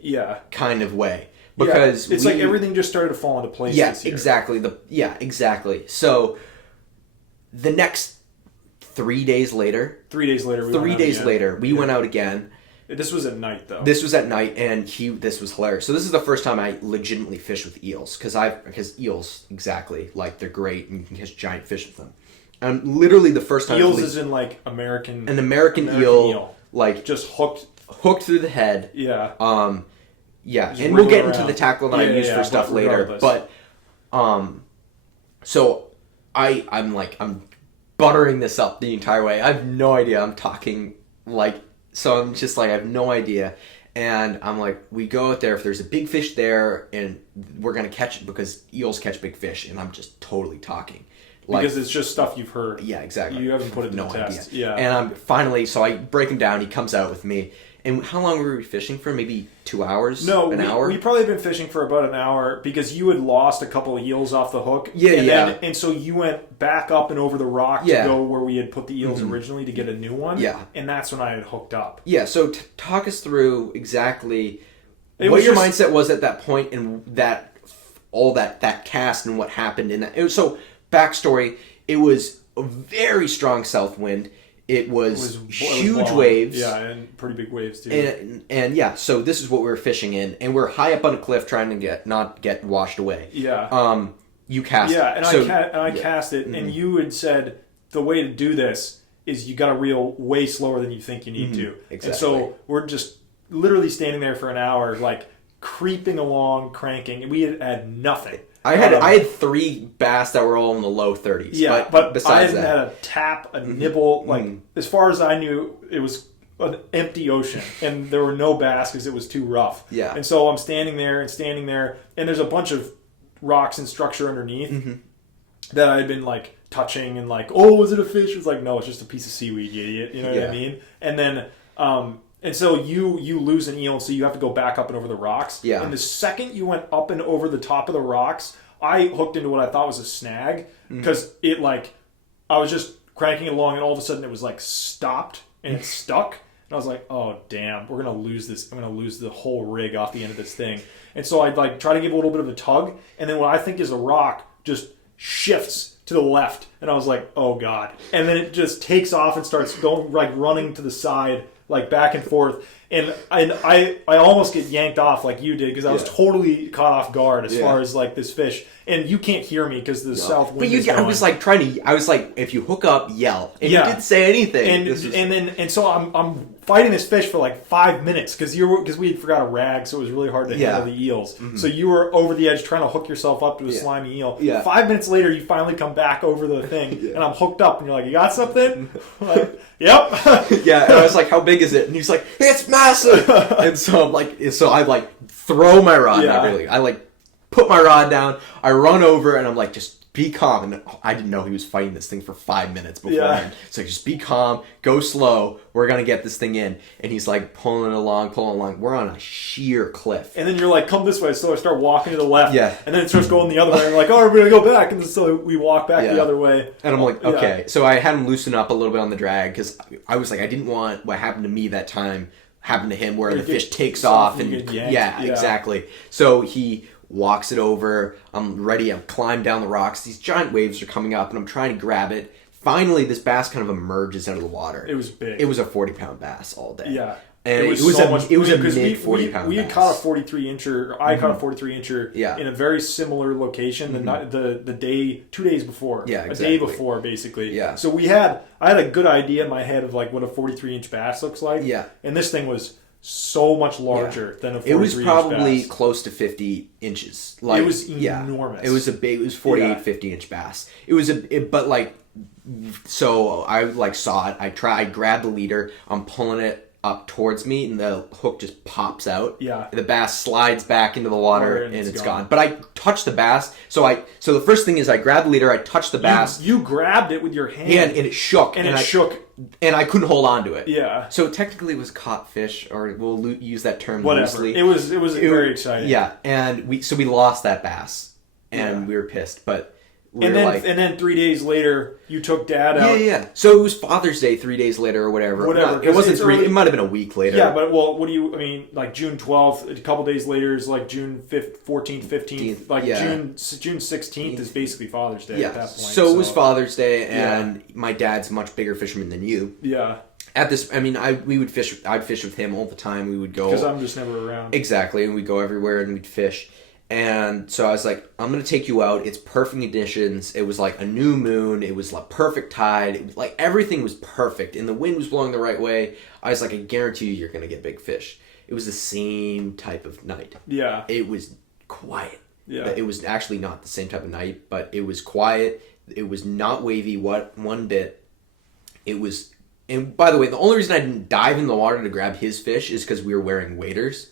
Kind of way. Because it's like everything just started to fall into place this year. Exactly. Exactly. So the next 3 days later. 3 days later. We went out again. This was at night, though. This was at night, and this was hilarious. So this is the first time I legitimately fished with eels, because eels, exactly, like, they're great, and you can catch giant fish with them. And literally the first time... Eels is in, like, an American eel, like... Just hooked through the head. Yeah. Yeah, and we'll get into the tackle that I use for stuff later. But, so I'm buttering this up the entire way. I have no idea. I'm talking, like... So I'm just like, I have no idea. And I'm like, we go out there, if there's a big fish there, and we're going to catch it because eels catch big fish. And I'm just totally talking. Like, because it's just stuff you've heard. Yeah, exactly. You haven't put it to the test. Idea. Yeah. And I'm finally, so I break him down. He comes out with me. And how long were we fishing for? Maybe 2 hours? No, an hour? We probably been fishing for about an hour because you had lost a couple of eels off the hook. Yeah, and so you went back up and over the rock to go where we had put the eels originally to get a new one. Yeah. And that's when I had hooked up. Yeah, so talk us through exactly what your mindset was at that point and that cast and what happened in that. So, backstory, it was a very strong south wind. It was huge waves. Yeah, and pretty big waves too. And yeah, so this is what we were fishing in, and we're high up on a cliff trying to not get washed away. Yeah. You cast. Yeah, and I cast it, and you had said the way to do this is you got to reel way slower than you think you need to. Exactly. And so we're just literally standing there for an hour, like creeping along, cranking, and we had nothing. I had 3 bass that were all in the low 30s. Yeah, but besides I hadn't had a tap, a nibble. Like, as far as I knew, it was an empty ocean, and there were no bass because it was too rough. Yeah. And so I'm standing there, and there's a bunch of rocks and structure underneath that I had been, like, touching and, like, oh, was it a fish? It's like, no, it's just a piece of seaweed, you idiot. You know what I mean? And then... and so you lose an eel, so you have to go back up and over the rocks. Yeah. And the second you went up and over the top of the rocks, I hooked into what I thought was a snag because it, like, I was just cranking it along, and all of a sudden it was, like, stopped and it stuck. And I was like, oh, damn, we're going to lose this. I'm going to lose the whole rig off the end of this thing. And so I'd, like, try to give a little bit of a tug, and then what I think is a rock just shifts to the left. And I was like, oh, God. And then it just takes off and starts going, like, running to the side, like, back and forth. And I almost get yanked off like you did because I was totally caught off guard as far as, like, this fish. And you can't hear me because the south wind is going. I was like, if you hook up, yell. And you didn't say anything. And so I'm fighting this fish for like 5 minutes because we had forgot a rag, so it was really hard to handle the eels. So you were over the edge trying to hook yourself up to a slimy eel. 5 minutes later, you finally come back over the thing, and I'm hooked up, and you're like, "You got something?" Like, yep. Yeah. And I was like, "How big is it?" And he's like, "It's massive." And so I like throw my rod. Not really. I like put my rod down. I run over, and I'm like, just be calm. And I didn't know he was fighting this thing for 5 minutes beforehand. So just be calm, go slow. We're going to get this thing in. And he's like pulling along. We're on a sheer cliff. And then you're like, come this way. So I start walking to the left. Yeah. And then it starts going the other way. And we're like, oh, we're going to go back. And so we walk back the other way. And I'm like, okay. Yeah. So I had him loosen up a little bit on the drag because I was like, I didn't want what happened to me that time happen to him where the fish takes off. And exactly. So he walks it over. I'm ready. I'm climbed down the rocks. These giant waves are coming up, and I'm trying to grab it. Finally, this bass kind of emerges out of the water. It was big. It was a 40-pound bass all day. Yeah. And it was a mid 40-pound bass. We had caught a 43-incher. I caught a 43-incher in a very similar location the day, 2 days before. Yeah, exactly. A day before, basically. Yeah. So I had a good idea in my head of like what a 43-inch bass looks like. Yeah. And this thing was so much larger than a 43-inch bass. It was probably close to 50 inches. Like, it was enormous. It was 48, 50-inch bass. So I like saw it. I grabbed the leader. I'm pulling it up towards me, and the hook just pops out. Yeah. The bass slides back into the water, and it's gone. But I touched the bass. So the first thing is I grabbed the leader. I touched the bass. You grabbed it with your hand. And it shook. And it shook. And I couldn't hold on to it. Yeah. So technically it was caught fish, or we'll use that term loosely. It was very exciting. Yeah. And we lost that bass, and we were pissed. But And then 3 days later, you took Dad out. Yeah. So it was Father's Day 3 days later or whatever. It wasn't 3. It might have been a week later. Yeah, but what do you? I mean, like June 12th. A couple days later is like June 5th, 14th, 15th. Like June 16th is basically Father's Day at that point. So it was Father's Day, and my dad's a much bigger fisherman than you. Yeah. At this, I mean, we would fish. I'd fish with him all the time. We would go because I'm just never around. Exactly, and we'd go everywhere and we'd fish. And so I was like, I'm going to take you out. It's perfect conditions. It was like a new moon. It was like perfect tide. It was like everything was perfect. And the wind was blowing the right way. I was like, I guarantee you're going to get big fish. It was the same type of night. Yeah. It was quiet. Yeah. It was actually not the same type of night, but it was quiet. It was not wavy one bit. It was... And by the way, the only reason I didn't dive in the water to grab his fish is because we were wearing waders.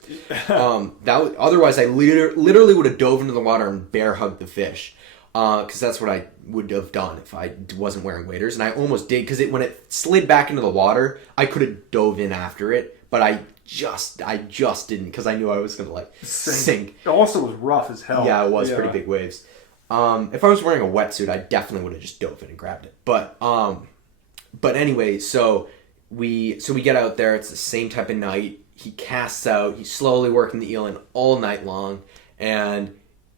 Otherwise, I literally would have dove into the water and bear hugged the fish, because that's what I would have done if I wasn't wearing waders. And I almost did, because when it slid back into the water, I could have dove in after it, but I just didn't, because I knew I was gonna sink. It also was rough as hell. Yeah, it was pretty big waves. If I was wearing a wetsuit, I definitely would have just dove in and grabbed it. But anyway, so we get out there. It's the same type of night. He casts out. He's slowly working the eel in all night long. And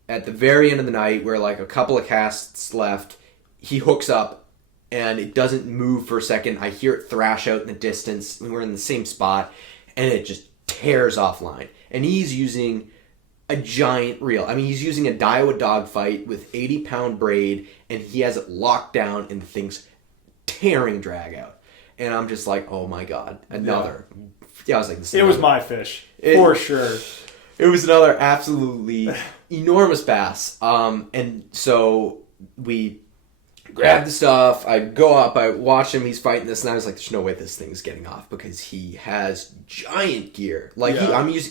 at the very end of the night, where like a couple of casts left, he hooks up and it doesn't move for a second. I hear it thrash out in the distance. We're in the same spot, and it just tears offline. And he's using a giant reel. I mean, he's using a Daiwa Dogfight with 80-pound braid, and he has it locked down, and the thing's tearing drag out. And I'm just like, oh my god, another. Yeah, I was like, this is it was my fish for sure. It was another absolutely enormous bass. And so we grabbed the stuff. I go up, I watch him, he's fighting this, and I was like, there's no way this thing's getting off, because he has giant gear. Like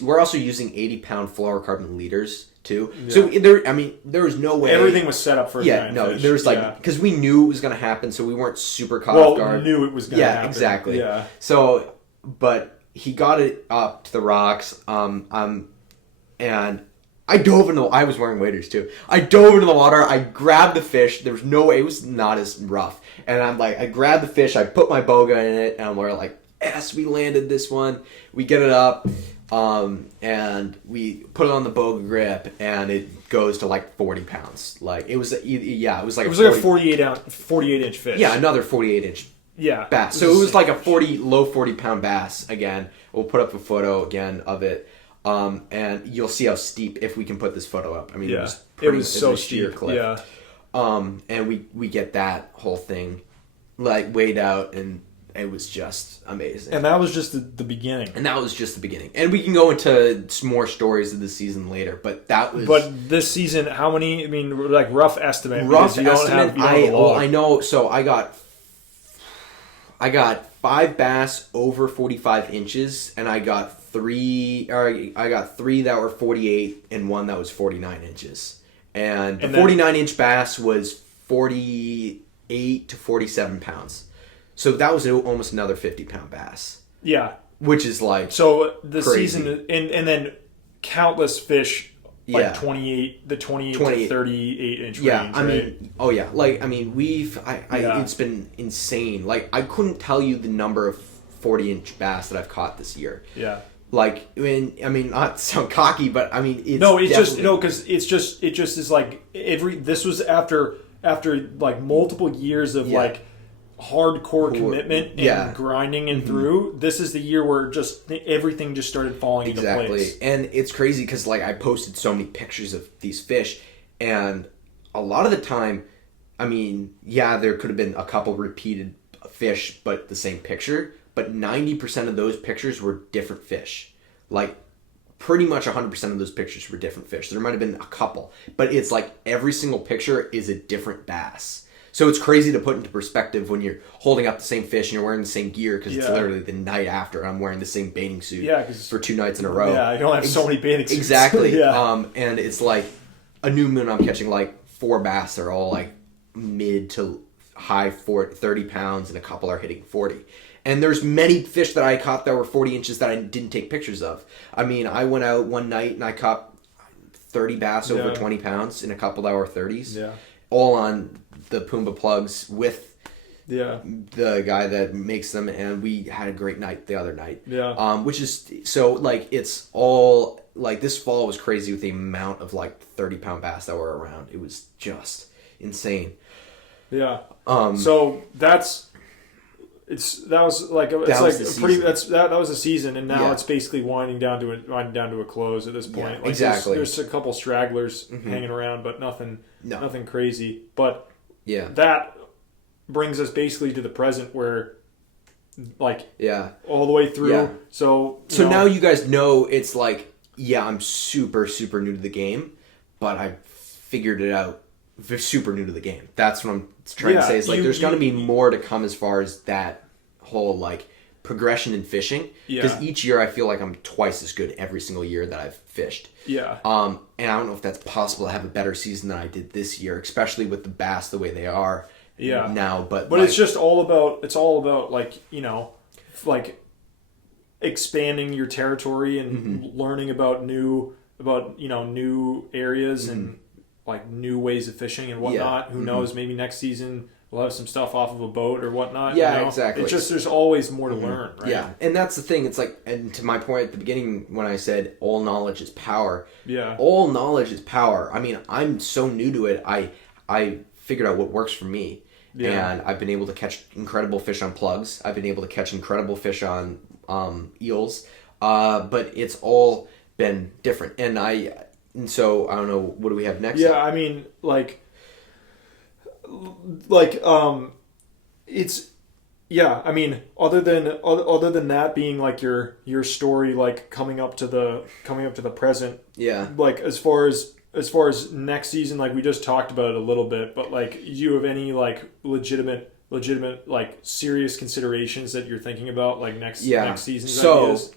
we're also using 80-pound fluorocarbon leaders too. Yeah. So there was no way. Everything was set up for a giant fish. There was because we knew it was going to happen, so we weren't super caught off guard. Knew it was going to happen. Yeah, exactly. Yeah. So, but he got it up to the rocks, and I dove into. I was wearing waders too. I dove into the water. I grabbed the fish. There was no way. It was not as rough. And I'm like, I grabbed the fish. I put my boga in it, and we're like, yes, we landed this one. We get it up. And we put it on the boga grip, and it goes to like 40 pounds. Like it was like a 48 inch fish. Yeah, another 48 inch bass. So it was like a low 40 pound bass. Again, we'll put up a photo again of it. And you'll see how steep, if we can put this photo up. I mean, it was so steep. Cliff. Yeah. And we get that whole thing like weighed out, and it was just amazing. And that was just the beginning. And we can go into some more stories of the season later, but that was... But this season, how many... I mean, like, rough estimate. I know. So I got 5 bass over 45 inches, and I got 3 that were 48 and 1 that was 49 inches. And the 49-inch bass was 48 to 47 pounds. So that was almost another 50-pound bass. Yeah. Which is like so the crazy. Season and then countless fish like 28 to 38 inch range. Yeah, I mean, it's been insane. Like I couldn't tell you the number of 40-inch bass that I've caught this year. Yeah. Like not to sound cocky, but I mean because it just is like this was after like multiple years of like hardcore commitment and grinding and through. This is the year where just everything just started falling into place. And it's crazy because like I posted so many pictures of these fish, and a lot of the time, I mean, there could have been a couple repeated fish, but the same picture. But 90% of those pictures were different fish. Like pretty much 100% of those pictures were different fish. There might have been a couple, but it's like every single picture is a different bass. So it's crazy to put into perspective when you're holding up the same fish and you're wearing the same gear, because it's literally the night after, and I'm wearing the same bathing suit for 2 nights in a row. Yeah, I don't have so many bathing suits. Exactly. And it's like a new moon, I'm catching like 4 bass. They're all like mid to high 30 pounds, and a couple are hitting 40. And there's many fish that I caught that were 40 inches that I didn't take pictures of. I mean, I went out one night and I caught 30 bass over 20 pounds and a couple that were 30s. Yeah. all on the Pumbaa plugs with Yeah. the guy that makes them, and we had a great night the other night. Yeah. Which is so like it's all like this fall was crazy with the amount of like 30-pound bass that were around. It was just insane. Yeah. So that was a season, and now it's basically winding down to a close at this point. Yeah, like exactly. There's a couple stragglers hanging around, but nothing crazy. But that brings us basically to the present, where all the way through. Yeah. So now you guys know it's like I'm super super new to the game, but I figured it out. Super new to the game. That's what I'm trying to say. It's like there's got to be more to come as far as that whole like progression in fishing. Because each year I feel like I'm twice as good every single year that I've fished. Yeah. And I don't know if that's possible to have a better season than I did this year, especially with the bass the way they are now. But like, it's just all about like, like expanding your territory and learning about new areas and like new ways of fishing and whatnot. Who knows? Maybe next season we'll have some stuff off of a boat or whatnot. Yeah, exactly. It's just there's always more to learn, right? Yeah, and that's the thing. It's like, and to my point at the beginning when I said all knowledge is power. Yeah, all knowledge is power. I mean, I'm so new to it. I figured out what works for me, and I've been able to catch incredible fish on plugs. I've been able to catch incredible fish on eels, but it's all been different, and so I don't know, what do we have next? Yeah, I mean, it's I mean, other than that being like your story, like coming up to the present. Yeah. Like as far as next season, like we just talked about it a little bit, but like, do you have any like legitimate like serious considerations that you're thinking about like next season's ideas?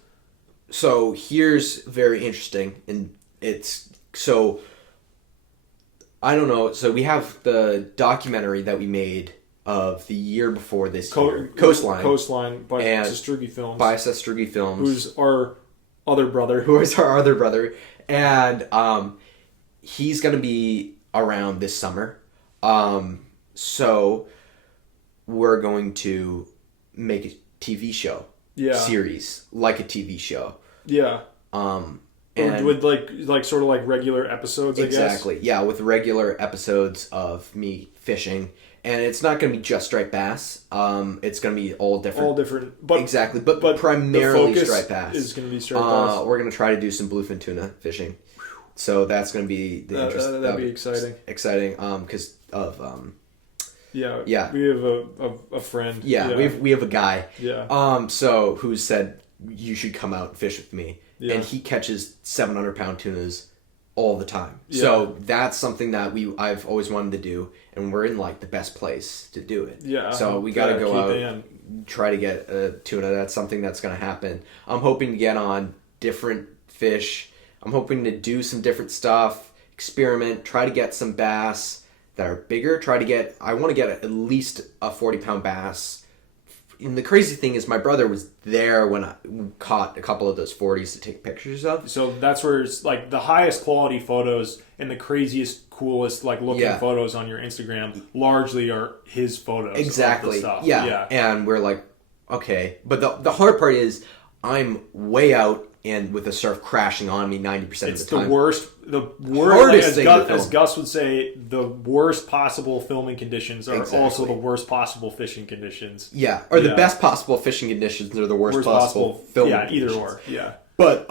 So here's very interesting, and it's so I don't know. So we have the documentary that we made of the year before this year, Coastline by Sestrugi Films. Who's our other brother. And he's going to be around this summer. So we're going to make a TV show series, like a TV show. Yeah. And with like sort of like regular episodes, I guess. Exactly. Yeah, with regular episodes of me fishing. And it's not going to be just striped bass. It's going to be all different. But exactly. But primarily striped bass. Is going to be striped bass. We're going to try to do some bluefin tuna fishing. So that's going to be the interest. That'd be exciting. Exciting. Because of Yeah. We have a friend. Yeah. We have a guy. Yeah. So who said you should come out and fish with me. Yeah. And he catches 700-pound tunas all the time. Yeah. So that's something that I've always wanted to do, and we're in like the best place to do it. Yeah. So we got to go out and try to get a tuna. That's something that's going to happen. I'm hoping to get on different fish. I'm hoping to do some different stuff, experiment, try to get some bass that are bigger. I want to get at least a 40-pound bass. And the crazy thing is my brother was there when I caught a couple of those 40s to take pictures of. So that's where it's like the highest quality photos and the craziest, coolest like looking photos on your Instagram largely are his photos. Exactly. Of the stuff. Yeah. And we're like, okay. But the hard part is I'm way out and with the surf crashing on me 90% of the time. It's the worst. Hardest thing as Gus would say, the worst possible filming conditions are also the worst possible fishing conditions. Yeah, or the best possible fishing conditions are the worst possible filming conditions. Either or. Yeah. But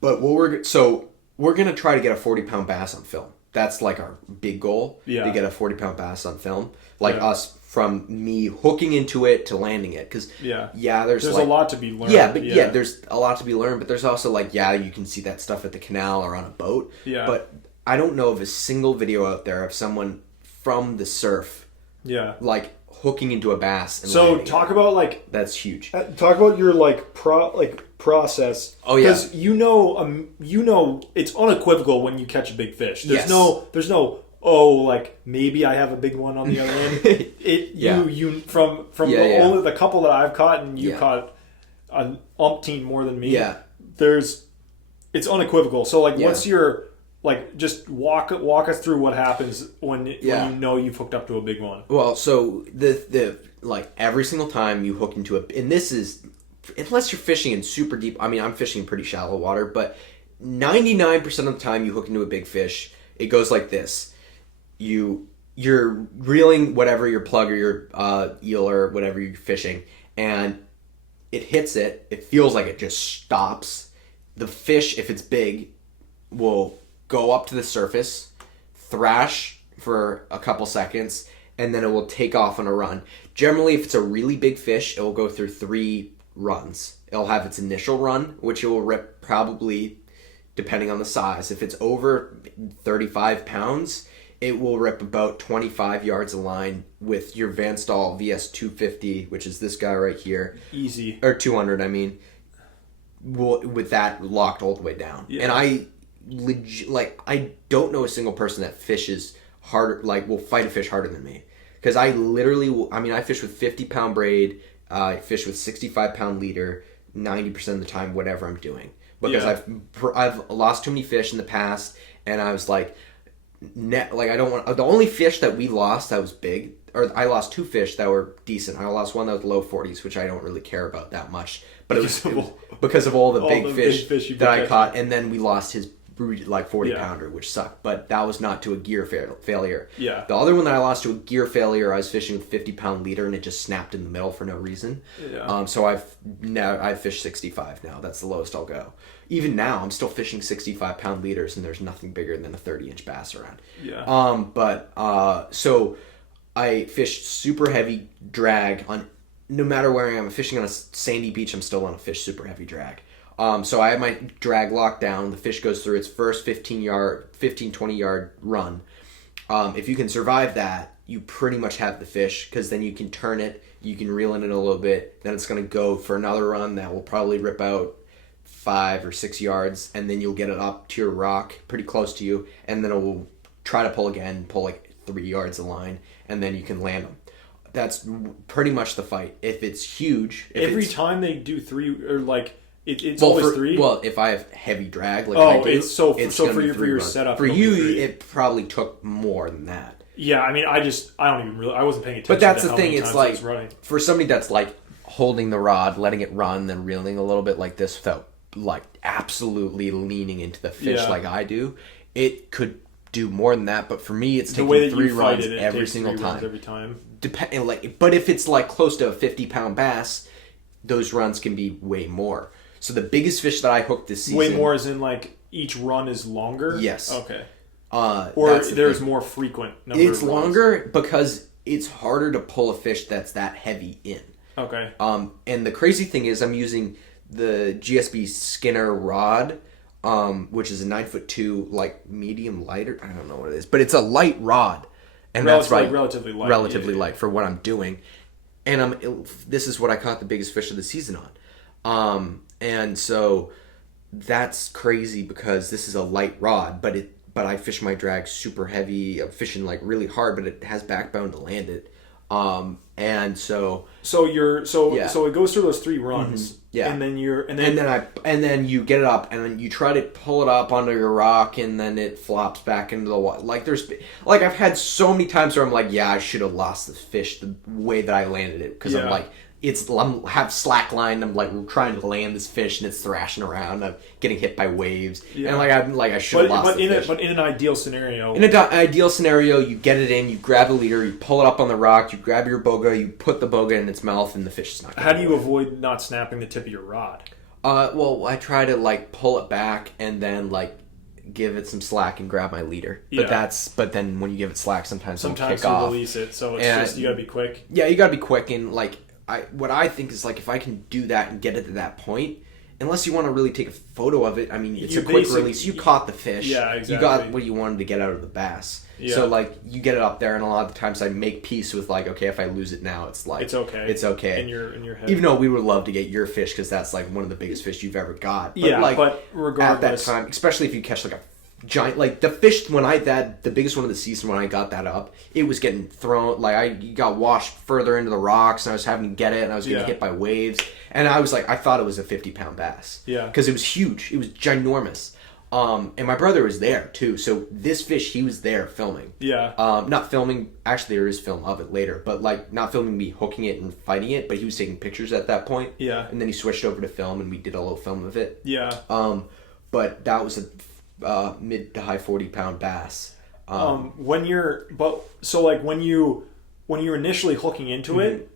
what we're gonna try to get a 40-pound bass on film. That's like our big goal. Yeah. To get a 40-pound bass on film, us. From me hooking into it to landing it, because there's a lot to be learned. There's a lot to be learned, but there's also you can see that stuff at the canal or on a boat. Yeah. But I don't know of a single video out there of someone from the surf, hooking into a bass. And so talk about that's huge. Talk about your process. Oh yeah, because it's unequivocal when you catch a big fish. There's no. Maybe I have a big one on the other end. You from the couple that I've caught, and you caught an umpteen more than me. Yeah, it's unequivocal. So what's your like just walk us through what happens when you know you've hooked up to a big one. Well, so the like every single time you hook into and this is, unless you're fishing in super deep, I mean, I'm fishing in pretty shallow water, but 99% of the time you hook into a big fish, it goes like this. You're reeling whatever your plug or your eel or whatever you're fishing, and it hits it. It feels like it just stops. The fish, if it's big, will go up to the surface, thrash for a couple seconds, and then it will take off on a run. Generally, if it's a really big fish, it will go through 3 runs. It'll have its initial run, which it will rip probably, depending on the size. If it's over 35 pounds, it will rip about 25 yards of line with your Van Staal VS 250, which is this guy right here. Easy. Or 200, I mean. With that locked all the way down. Yeah. And I don't know a single person that fishes harder, like will fight a fish harder than me. Because I literally, I fish with 50-pound braid, I fish with 65-pound leader 90% of the time, whatever I'm doing. Because I've lost too many fish in the past, and I was like, I don't want, the only fish that we lost that was big, or I lost 2 fish that were decent. I lost one that was low 40s, which I don't really care about that much. But it was because of all the big fish that I caught, and then we lost his 40-pounder, which sucked. But that was not to a gear failure. Yeah. The other one that I lost to a gear failure, I was fishing with 50-pound leader, and it just snapped in the middle for no reason. Yeah. So I've fished 65 now. That's the lowest I'll go. Even now, I'm still fishing 65-pound leaders, and there's nothing bigger than a 30-inch bass around. Yeah. So I fished super heavy drag on. No matter where I am, fishing on a sandy beach, I'm still on a fish super heavy drag. So I have my drag locked down. The fish goes through its first 15, 20 yard run. If you can survive that, you pretty much have the fish, because then you can turn it, you can reel in it a little bit, then it's going to go for another run that will probably rip out 5 or 6 yards, and then you'll get it up to your rock, pretty close to you, and then it will try to pull again, pull like 3 yards of line, and then you can land them. That's pretty much the fight. If it's huge... Every time they do 3, or like... It's always 3? Well, if I have heavy drag, like I do, it's for your setup. For you, it probably took more than that. Yeah, I mean, I don't even really... I wasn't paying attention. But that's to the thing, it's like... For somebody that's like holding the rod, letting it run, then reeling a little bit like this without like absolutely leaning into the fish like I do, it could do more than that. But for me, it's taking 3 runs every single time. Every time. But if it's like close to a 50-pound bass, those runs can be way more. So the biggest fish that I hooked this season... Way more as in like each run is longer? Yes. Okay. Or there's more frequent number It's longer because it's harder to pull a fish that's that heavy in. Okay. And the crazy thing is I'm using the GSB Skinner rod, which is a 9'2", like medium lighter. I don't know what it is, but it's a light rod. And that's right. Relatively light. Relatively light for what I'm doing. And this is what I caught the biggest fish of the season on. And so that's crazy because this is a light rod, but I fish my drag super heavy. I'm fishing like really hard, but it has backbone to land it. And so it goes through those 3 runs. Mm-hmm. Yeah. And then you get it up, and then you try to pull it up onto your rock, and then it flops back into the water. Like I've had so many times where I'm like, yeah, I should have lost the fish the way that I landed it, because I'm like, I'm have slack line. I'm like trying to land this fish, and it's thrashing around. I'm getting hit by waves, and I should have lost the fish. But in an ideal scenario, you get it in, you grab the leader, you pull it up on the rock, you grab your boga, you put the boga in its mouth, and the fish is not. How do you avoid not snapping the tip of your rod? Well, I try to like pull it back and then like give it some slack and grab my leader. But then when you give it slack, sometimes it'll kick off. Sometimes you release it, so it's just you gotta be quick. Yeah, you gotta be quick, and like. What I think is like if I can do that and get it to that point, unless you want to really take a photo of it, I mean, it's a quick release. You caught the fish. Yeah, exactly. You got what you wanted to get out of the bass. Yeah. So like you get it up there, and a lot of the times I make peace with like, okay, if I lose it now, it's like it's okay. It's okay. In your head. Even though we would love to get your fish because that's like one of the biggest fish you've ever got. But but regardless, at that time, especially if you catch like a giant, like the fish the biggest one of the season when I got that up, it was getting thrown, like I got washed further into the rocks, and I was having to get it, and I was getting hit by waves, and I was like, I thought it was a 50-pound bass, because it was huge, it was ginormous, And my brother was there too. So this fish, he was there filming. Yeah. Not filming. Actually, there is film of it later, but like not filming me hooking it and fighting it. But he was taking pictures at that point. Yeah. And then he switched over to film, and we did a little film of it. Yeah. But that was a mid to high 40-pound bass. When you're initially hooking into it,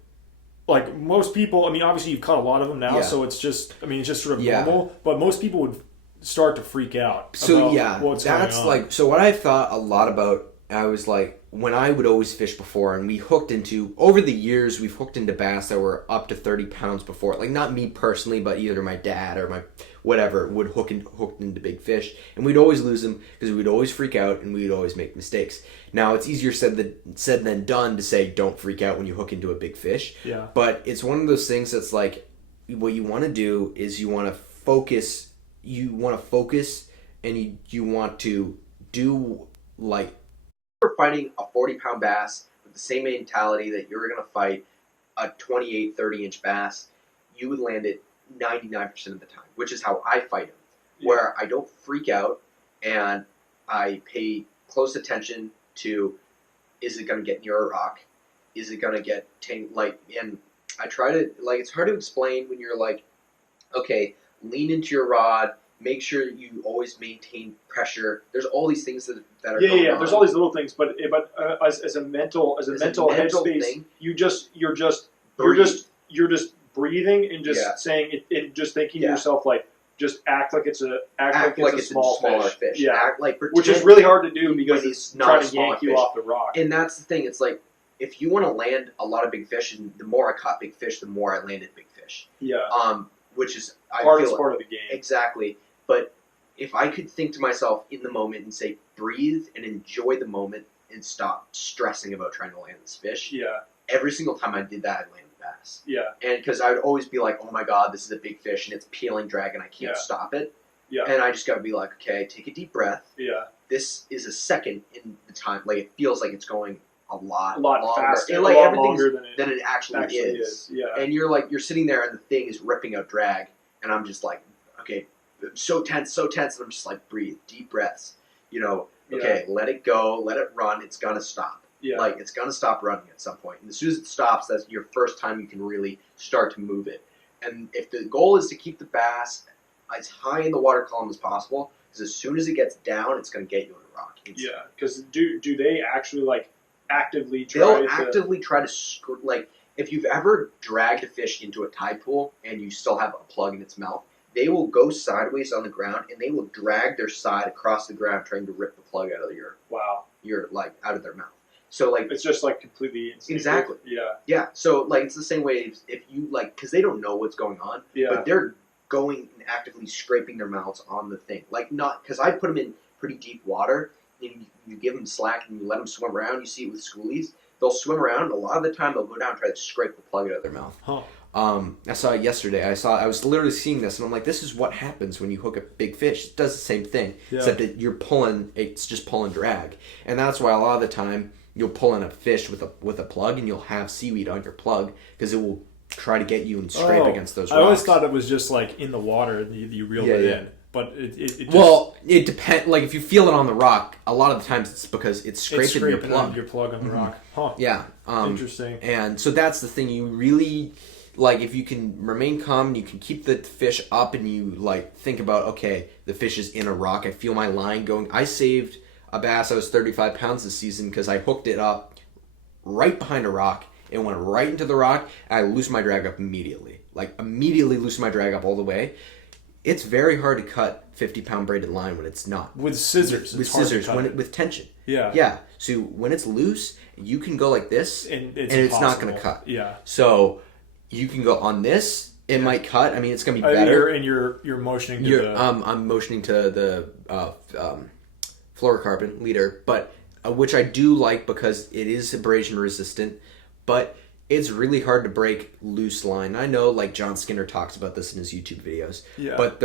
like most people, I mean, obviously you've caught a lot of them now, so it's just sort of normal. But most people would start to freak out. So what's that's going on. like, so what I thought a lot about, I was like, when I would always fish before, and we hooked into, over the years, we've hooked into bass that were up to 30 pounds before. Like, not me personally, but either my dad or my whatever would hooked into big fish, and we'd always lose them because we'd always freak out and we'd always make mistakes. Now, it's easier said than done to say don't freak out when you hook into a big fish. Yeah. But it's one of those things that's like, what you want to do is you want to focus. And you want to do, like, you're fighting a 40-pound bass with the same mentality that you're going to fight a 28, 30-inch bass, you would land it 99% of the time, which is how I fight them, where I don't freak out and I pay close attention to, is it going to get near a rock? Is it going to get and I try to, like, it's hard to explain when you're like, okay, lean into your rod, make sure you always maintain pressure. There's all these things that are going on. There's all these little things, but as a mental headspace, you're just breathing and just saying it, and just thinking to yourself, like, just act like it's a smaller fish. Yeah, act like, which is really hard to do because it's trying to yank fish. you off the rock. And that's the thing. It's like, if you want to land a lot of big fish, and the more I caught big fish, the more I landed big fish. Yeah. Which is part of the game. Exactly. But if I could think to myself in the moment and say, breathe and enjoy the moment and stop stressing about trying to land this fish. Yeah. Every single time I did that, I'd land the bass. Yeah. And because I would always be like, oh my God, this is a big fish and it's peeling drag and I can't stop it. Yeah. And I just got to be like, okay, take a deep breath. Yeah. This is a second in the time. Like, it feels like it's going a lot faster, and like a lot everything's longer than it actually is. Yeah. And you're sitting there and the thing is ripping out drag, and I'm just like, okay, so tense, and I'm just like, breathe, deep breaths, okay, let it go, let it run, it's gonna stop. Yeah. Like, it's gonna stop running at some point. And as soon as it stops, that's your first time you can really start to move it. And if the goal is to keep the bass as high in the water column as possible, because as soon as it gets down, it's gonna get you on a rock. Yeah, because do they actually, like, actively try They'll actively try to, like, if you've ever dragged a fish into a tide pool and you still have a plug in its mouth, they will go sideways on the ground and they will drag their side across the ground trying to rip the plug out of out of their mouth. So, like, it's just, like, completely instinctive. Exactly. Yeah. Yeah. So, like, it's the same way if you, like, because they don't know what's going on, but they're going and actively scraping their mouths on the thing. Like, not because I put them in pretty deep water and you give them slack and you let them swim around. You see it with schoolies. They'll swim around. A lot of the time, they'll go down and try to scrape the plug out of their mouth. Huh. I saw it yesterday. I was literally seeing this, and I'm like, this is what happens when you hook a big fish. It does the same thing, except that it's just pulling drag. And that's why a lot of the time, you'll pull in a fish with a plug, and you'll have seaweed on your plug, because it will try to get you and scrape against those rocks. I always thought it was just, like, in the water, and you reeled it in. But it just... Well, it depends. Like, if you feel it on the rock, a lot of the times it's because it's scraping your plug. Your plug on the rock. Huh. Yeah. Interesting. And so that's the thing. You really, like, if you can remain calm, you can keep the fish up, and you, like, think about, okay, the fish is in a rock. I feel my line going. I saved a bass that was 35 pounds this season because I hooked it up right behind a rock. It went right into the rock, and I loosened my drag up immediately. Like, immediately loosened my drag up all the way. It's very hard to cut 50-pound braided line when it's not. With scissors. With tension. Yeah. Yeah. So when it's loose, you can go like this, and it's not going to cut. Yeah. So you can go on this. It might cut. I mean, it's going to be better. You're motioning to I'm motioning to the fluorocarbon leader, but which I do like because it is abrasion resistant, but it's really hard to break loose line. I know, like, John Skinner talks about this in his YouTube videos. Yeah. But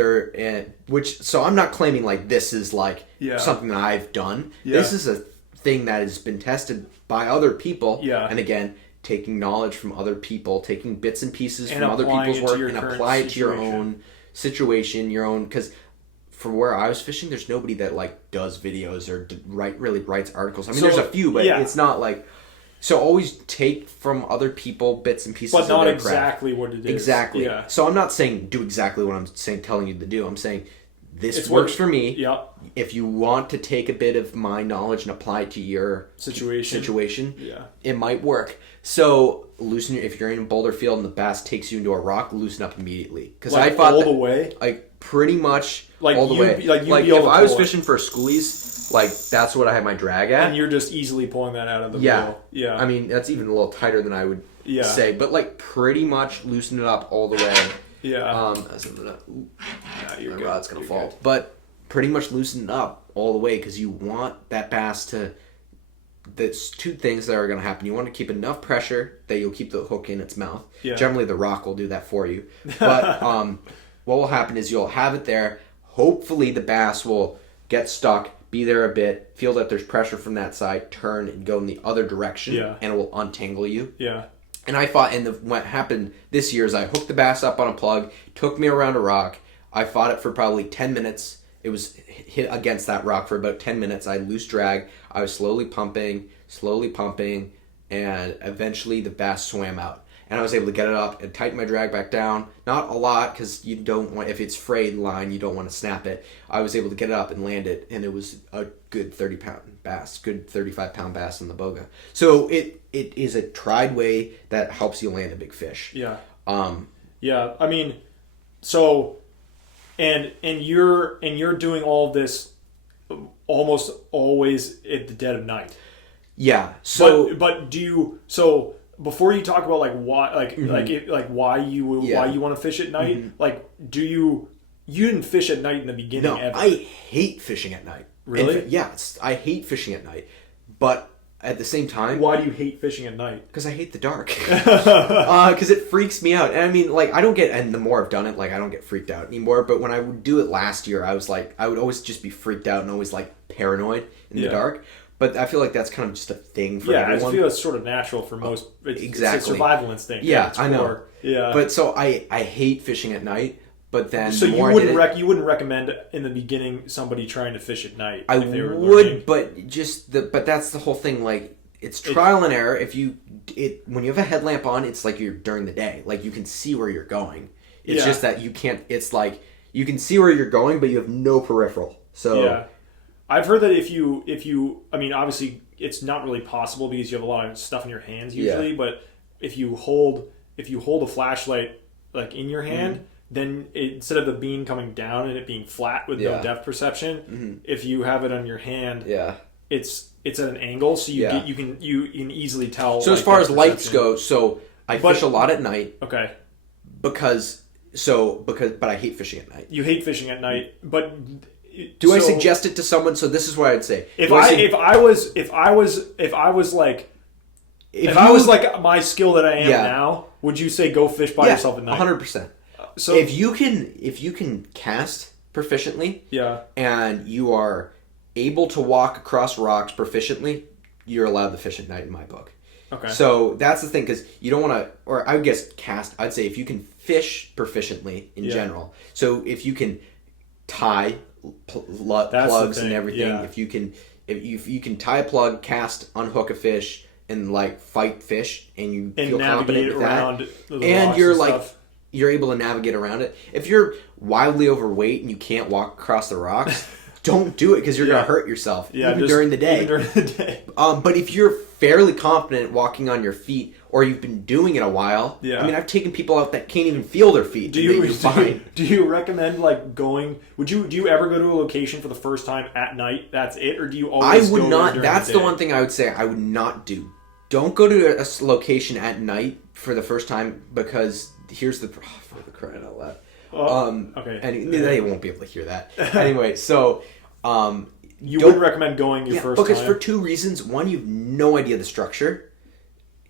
so I'm not claiming, like, this is, like, something that I've done. Yeah. This is a thing that has been tested by other people. Yeah. And again, taking knowledge from other people, taking bits and pieces and from other people's work and apply it to your own situation, because for where I was fishing, there's nobody that like does videos or really writes articles. I mean, there's a few, but it's not like. So always take from other people bits and pieces. But not of their exactly craft. what it is. Exactly. Yeah. So I'm not saying do exactly what I'm telling you to do. I'm saying this works for me. Yeah. If you want to take a bit of my knowledge and apply it to your situation, it might work. So if you're in a boulder field and the bass takes you into a rock, loosen up immediately. Because I thought all the way, like pretty much like all the way. Like if I was fishing for schoolies. Like, that's what I had my drag at. And you're just easily pulling that out of the reel. Yeah. I mean, that's even a little tighter than I would say. But, like, pretty much loosen it up all the way. Yeah. Your rod's going to fall. Good. But pretty much loosen it up all the way because you want that bass to... There's two things that are going to happen. You want to keep enough pressure that you'll keep the hook in its mouth. Yeah. Generally, the rock will do that for you. But what will happen is you'll have it there. Hopefully, the bass will get stuck, be there a bit, feel that there's pressure from that side, turn and go in the other direction, and it will untangle you. Yeah. And I fought, and what happened this year is I hooked the bass up on a plug, took me around a rock. I fought it for probably 10 minutes. It was hit against that rock for about 10 minutes. I had loose drag. I was slowly pumping, and eventually the bass swam out. And I was able to get it up and tighten my drag back down. Not a lot, because you don't want, if it's frayed line, you don't want to snap it. I was able to get it up and land it, and it was a good 30-pound bass, good 35-pound bass in the boga. So it is a tried way that helps you land a big fish. Yeah. Yeah. I mean, so, and you're doing all of this almost always at the dead of night. Yeah. So, but do you so? Before you talk about like why, why you want to fish at night, like you didn't fish at night in the beginning. No, ever. I hate fishing at night. Really? I hate fishing at night. But at the same time, why do you hate fishing at night? Because I hate the dark. Because it freaks me out. And I mean, like, I don't get, and the more I've done it, like, I don't get freaked out anymore. But when I would do it last year, I was like, I would always just be freaked out and always like paranoid in the dark. But I feel like that's kind of just a thing for everyone. I feel it's sort of natural for most. It's a survival instinct. Yeah, I know. Yeah. But so I hate fishing at night. But then so you wouldn't recommend in the beginning somebody trying to fish at night. I would, but but that's the whole thing. Like it's trial and error. When you have a headlamp on, it's like you're during the day. Like you can see where you're going. It's just that you can't. It's like you can see where you're going, but you have no peripheral. So yeah. I've heard that if you, I mean, obviously it's not really possible because you have a lot of stuff in your hands usually. But if you hold a flashlight like in your hand, then instead of the beam coming down and it being flat with no depth perception, if you have it on your hand, it's at an angle, so you can easily tell. So as far as lights go, I fish a lot at night. Okay. But I hate fishing at night. You hate fishing at night, but. I suggest it to someone? So this is what I'd say. If I was like my skill that I am now, would you say go fish by yourself at night? 100%. So if you can cast proficiently, and you are able to walk across rocks proficiently, you're allowed to fish at night in my book. Okay. So that's the thing, because you don't want to, or I would guess cast. I'd say if you can fish proficiently in general. So if you can tie plugs and everything, if you can tie a plug, cast, unhook a fish, and like fight fish, and you feel confident with that, and you're like you're able to navigate around it. If you're wildly overweight and you can't walk across the rocks, don't do it because you're gonna hurt yourself even during the day. But if you're fairly confident walking on your feet, or you've been doing it a while, I mean, I've taken people out that can't even feel their feet. Do you recommend like going? Do you ever go to a location for the first time at night? That's it, or do you always? I would not. That's the one thing I would say I would not do. Don't go to a location at night for the first time, because here's for the crying out loud. Okay. And they won't be able to hear that. Anyway, so you wouldn't recommend going first time? Because for two reasons. One, you have no idea the structure.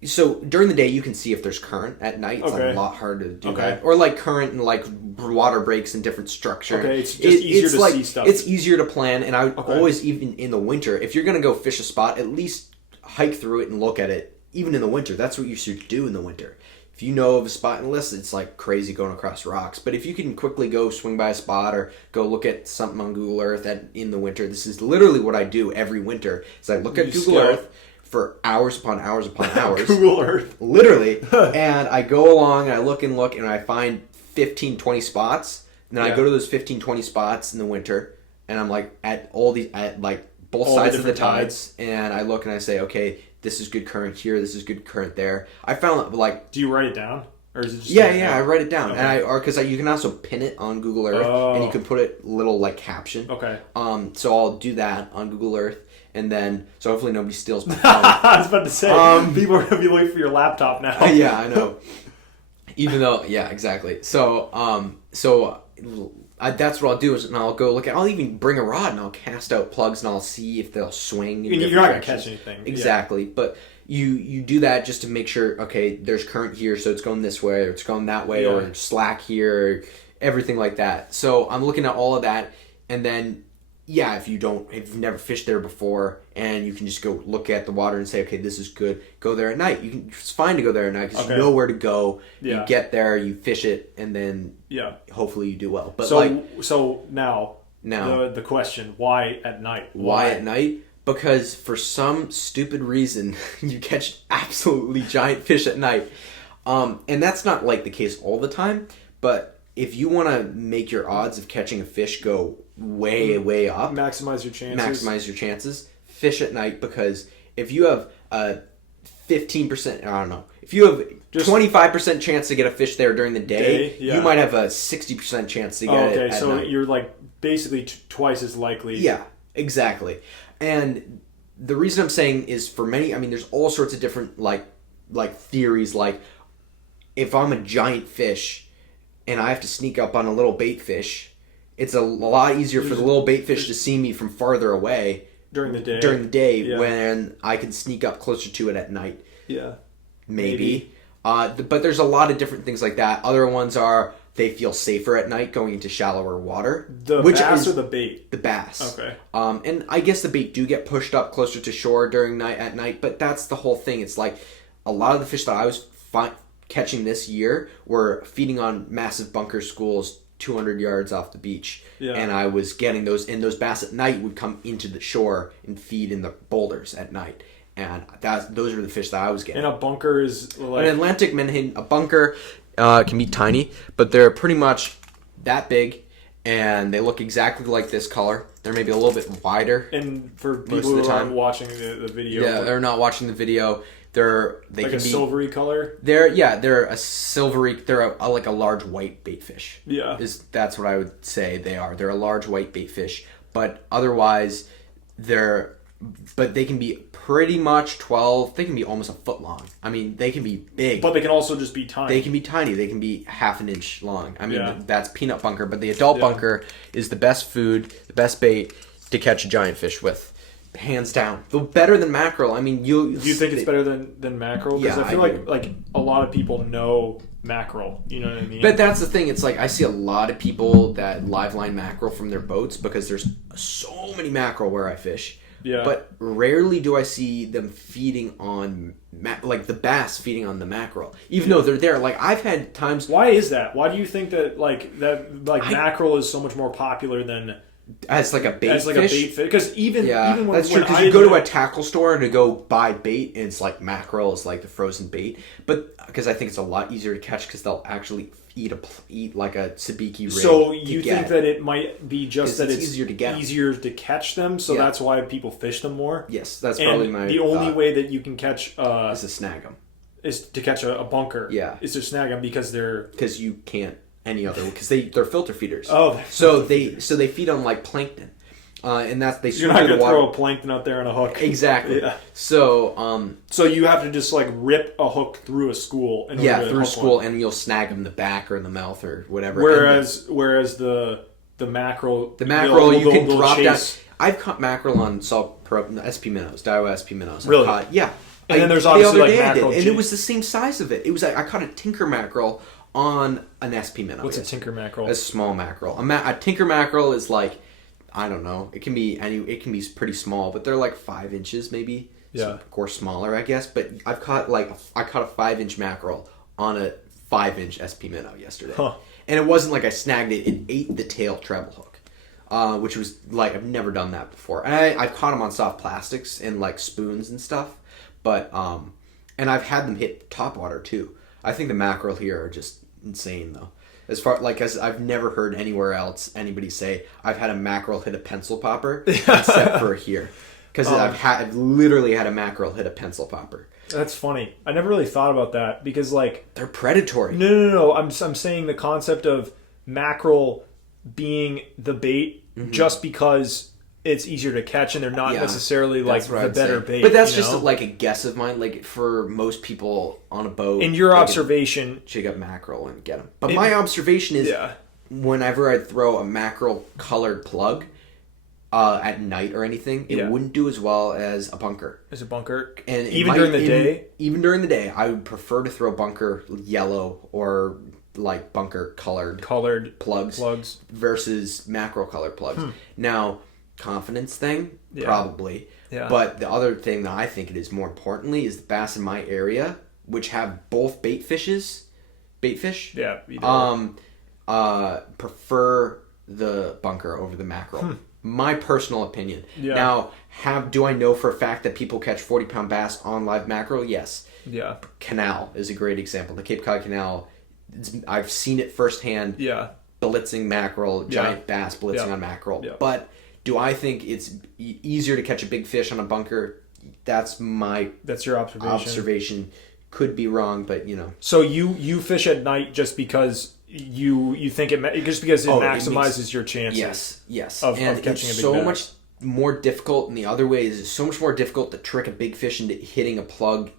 So during the day, you can see if there's current. At night, it's a lot harder to do that. Or like current and like water breaks and different structure. Okay, it's just easier to see stuff. It's easier to plan. And I would always, even in the winter, if you're going to go fish a spot, at least hike through it and look at it. Even in the winter, that's what you should do in the winter. if you know of a spot, unless it's like crazy going across rocks, but if you can quickly go swing by a spot or go look at something on Google Earth in the winter, this is literally what I do every winter. Is I look at Google Earth for hours upon hours upon hours. Google Earth. Literally. And I go along and I look and I find 15, 20 spots. And then I go to those 15, 20 spots in the winter. And I'm like at both sides of the tides. And I look and I say, okay, this is good current here. This is good current there. I found like... Do you write it down? Or is it just I write it down. Okay. And because you can also pin it on Google Earth. And you can put it little like caption. Okay. So I'll do that on Google Earth. And then, so hopefully nobody steals my phone. I was about to say, people are going to be looking for your laptop now. Yeah, I know. Even though, yeah, exactly. So, that's what I'll do is, I'll go look at, I'll even bring a rod and I'll cast out plugs and I'll see if they'll swing. And you're not going to catch anything. Exactly. Yeah. But you do that just to make sure, okay, there's current here, so it's going this way, or it's going that way, or slack here, everything like that. So I'm looking at all of that, and then... Yeah, if you've never fished there before, and you can just go look at the water and say, okay, this is good. Go there at night. It's fine to go there at night because you know where to go. Yeah. You get there, you fish it, and then hopefully you do well. But so now the question: why at night? Why at night? Because for some stupid reason you catch absolutely giant fish at night, and that's not like the case all the time. But if you want to make your odds of catching a fish go way up, maximize your chances, fish at night, because if you have a 15%, I don't know, if you have just 25% chance to get a fish there during the day, you might have a 60% chance to get it at night. You're like basically twice as likely. Yeah, exactly. And the reason I'm saying is for many, I mean, there's all sorts of different like theories, like if I'm a giant fish and I have to sneak up on a little bait fish, it's a lot easier for the little bait fish to see me from farther away during the day when I can sneak up closer to it at night. Yeah. Maybe. But there's a lot of different things like that. Other ones are they feel safer at night going into shallower water. The bass or the bait? The bass. Okay. And I guess the bait do get pushed up closer to shore at night, but that's the whole thing. It's like a lot of the fish that I was catching this year were feeding on massive bunker schools 200 yards off the beach, and I was getting those, and those bass at night would come into the shore and feed in the boulders at night, and those are the fish that I was getting. And a bunker is like... An Atlantic menhaden, a bunker can be tiny, but they're pretty much that big, and they look exactly like this color. They're maybe a little bit wider. And for people who aren't watching the video... they're not watching the video... They like can a silvery color. They're a silvery. They're like a large white baitfish. Yeah, that's what I would say they are. They're a large white baitfish, but otherwise but they can be pretty much 12. They can be almost a foot long. I mean, they can be big, but they can also just be tiny. They can be tiny. They can be half an inch long. I mean, that's peanut bunker, but the adult bunker is the best food, the best bait to catch a giant fish with. Hands down, better than mackerel. I mean, you think it's better than mackerel? Because I feel like a lot of people know mackerel. You know what I mean? But that's the thing. It's like I see a lot of people that live line mackerel from their boats because there's so many mackerel where I fish. Yeah. But rarely do I see them feeding on like the bass feeding on the mackerel, even though they're there. Like I've had times. Why is that? Why do you think that mackerel is so much more popular than? As like a bait fish? Because even when that's true. Because you go to a tackle store to go buy bait, and it's like mackerel is like the frozen bait. But because I think it's a lot easier to catch because they'll actually eat like a sabiki rig. So you think that it might be just that it's easier to catch them, so that's why people fish them more? Yes, that's probably my. The only way that you can catch is to snag them. Is to catch a bunker. Yeah, is to snag them because you can't. Any other because they're filter feeders. Oh, so they feed on like plankton, and that's they. So you're not gonna throw a plankton out there on a hook. Exactly. Yeah. So so you have to just like rip a hook through a school. Through a school, and you'll snag them in the back or in the mouth or whatever. Whereas the mackerel, you can drop down. I've caught mackerel on SP minnows, Daiwa SP minnows. Really? And then there's obviously like mackerel, and it was the same size of it. It was like I caught a tinker mackerel on an SP minnow. What's a tinker mackerel? A small mackerel. A tinker mackerel is like, I don't know. It can be pretty small, but they're like 5 inches maybe. Yeah. So, of course, smaller, I guess. But I caught a 5-inch mackerel on a 5-inch SP minnow yesterday. Huh. And it wasn't like I snagged it. It ate the tail treble hook, which was like, I've never done that before. And I've caught them on soft plastics and like spoons and stuff. But, and I've had them hit topwater too. I think the mackerel here are just insane though. As I've never heard anywhere else anybody say, I've had a mackerel hit a pencil popper except for here. Because I've literally had a mackerel hit a pencil popper. That's funny. I never really thought about that because, like... They're predatory. No. I'm saying the concept of mackerel being the bait just because it's easier to catch and they're not necessarily, like, the better bait. But that's just, like, a guess of mine. Like, for most people on a boat... In your observation... Jig up mackerel and get them. But my observation is whenever I throw a mackerel-colored plug... at night or anything, it wouldn't do as well as a bunker. As a bunker? And even during the day? Even during the day. I would prefer to throw bunker yellow or like bunker colored plugs versus mackerel colored plugs. Now, confidence thing, probably. Yeah. But the other thing that I think it is more importantly is the bass in my area, which have both bait fish, prefer the bunker over the mackerel. My personal opinion. Yeah. Now, do I know for a fact that people catch 40-pound bass on live mackerel? Yes. Yeah. Canal is a great example. The Cape Cod Canal, I've seen it firsthand. Yeah. Blitzing mackerel, giant bass blitzing on mackerel. Yeah. But do I think it's easier to catch a big fish on a bunker? That's your observation. Could be wrong, but you know. So you fish at night just because you think it maximizes your chances. Yes. Of catching a big bass. So much more difficult in the other way. It's so much more difficult to trick a big fish into hitting a plug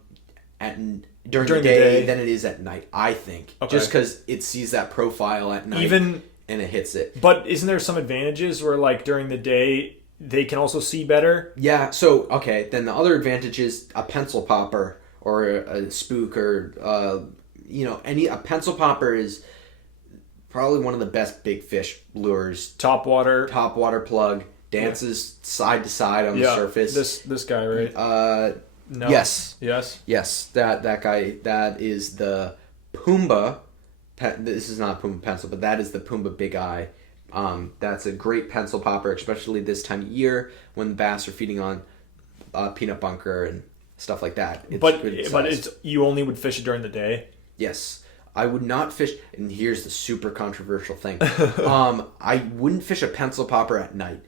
during the day than it is at night. I think just because it sees that profile at night and it hits it. But isn't there some advantages where like during the day they can also see better? Yeah. So then the other advantage is a pencil popper or a spook or a pencil popper is probably one of the best big fish lures. Top water plug. Dances side to side on the surface. This guy, right? No. Yes. That guy. That is the Pumbaa. This is not Pumbaa pencil, but that is the Pumbaa Big Eye. That's a great pencil popper, especially this time of year when the bass are feeding on peanut bunker and stuff like that. But you only would fish it during the day? Yes. I would not fish, and here's the super controversial thing. I wouldn't fish a pencil popper at night.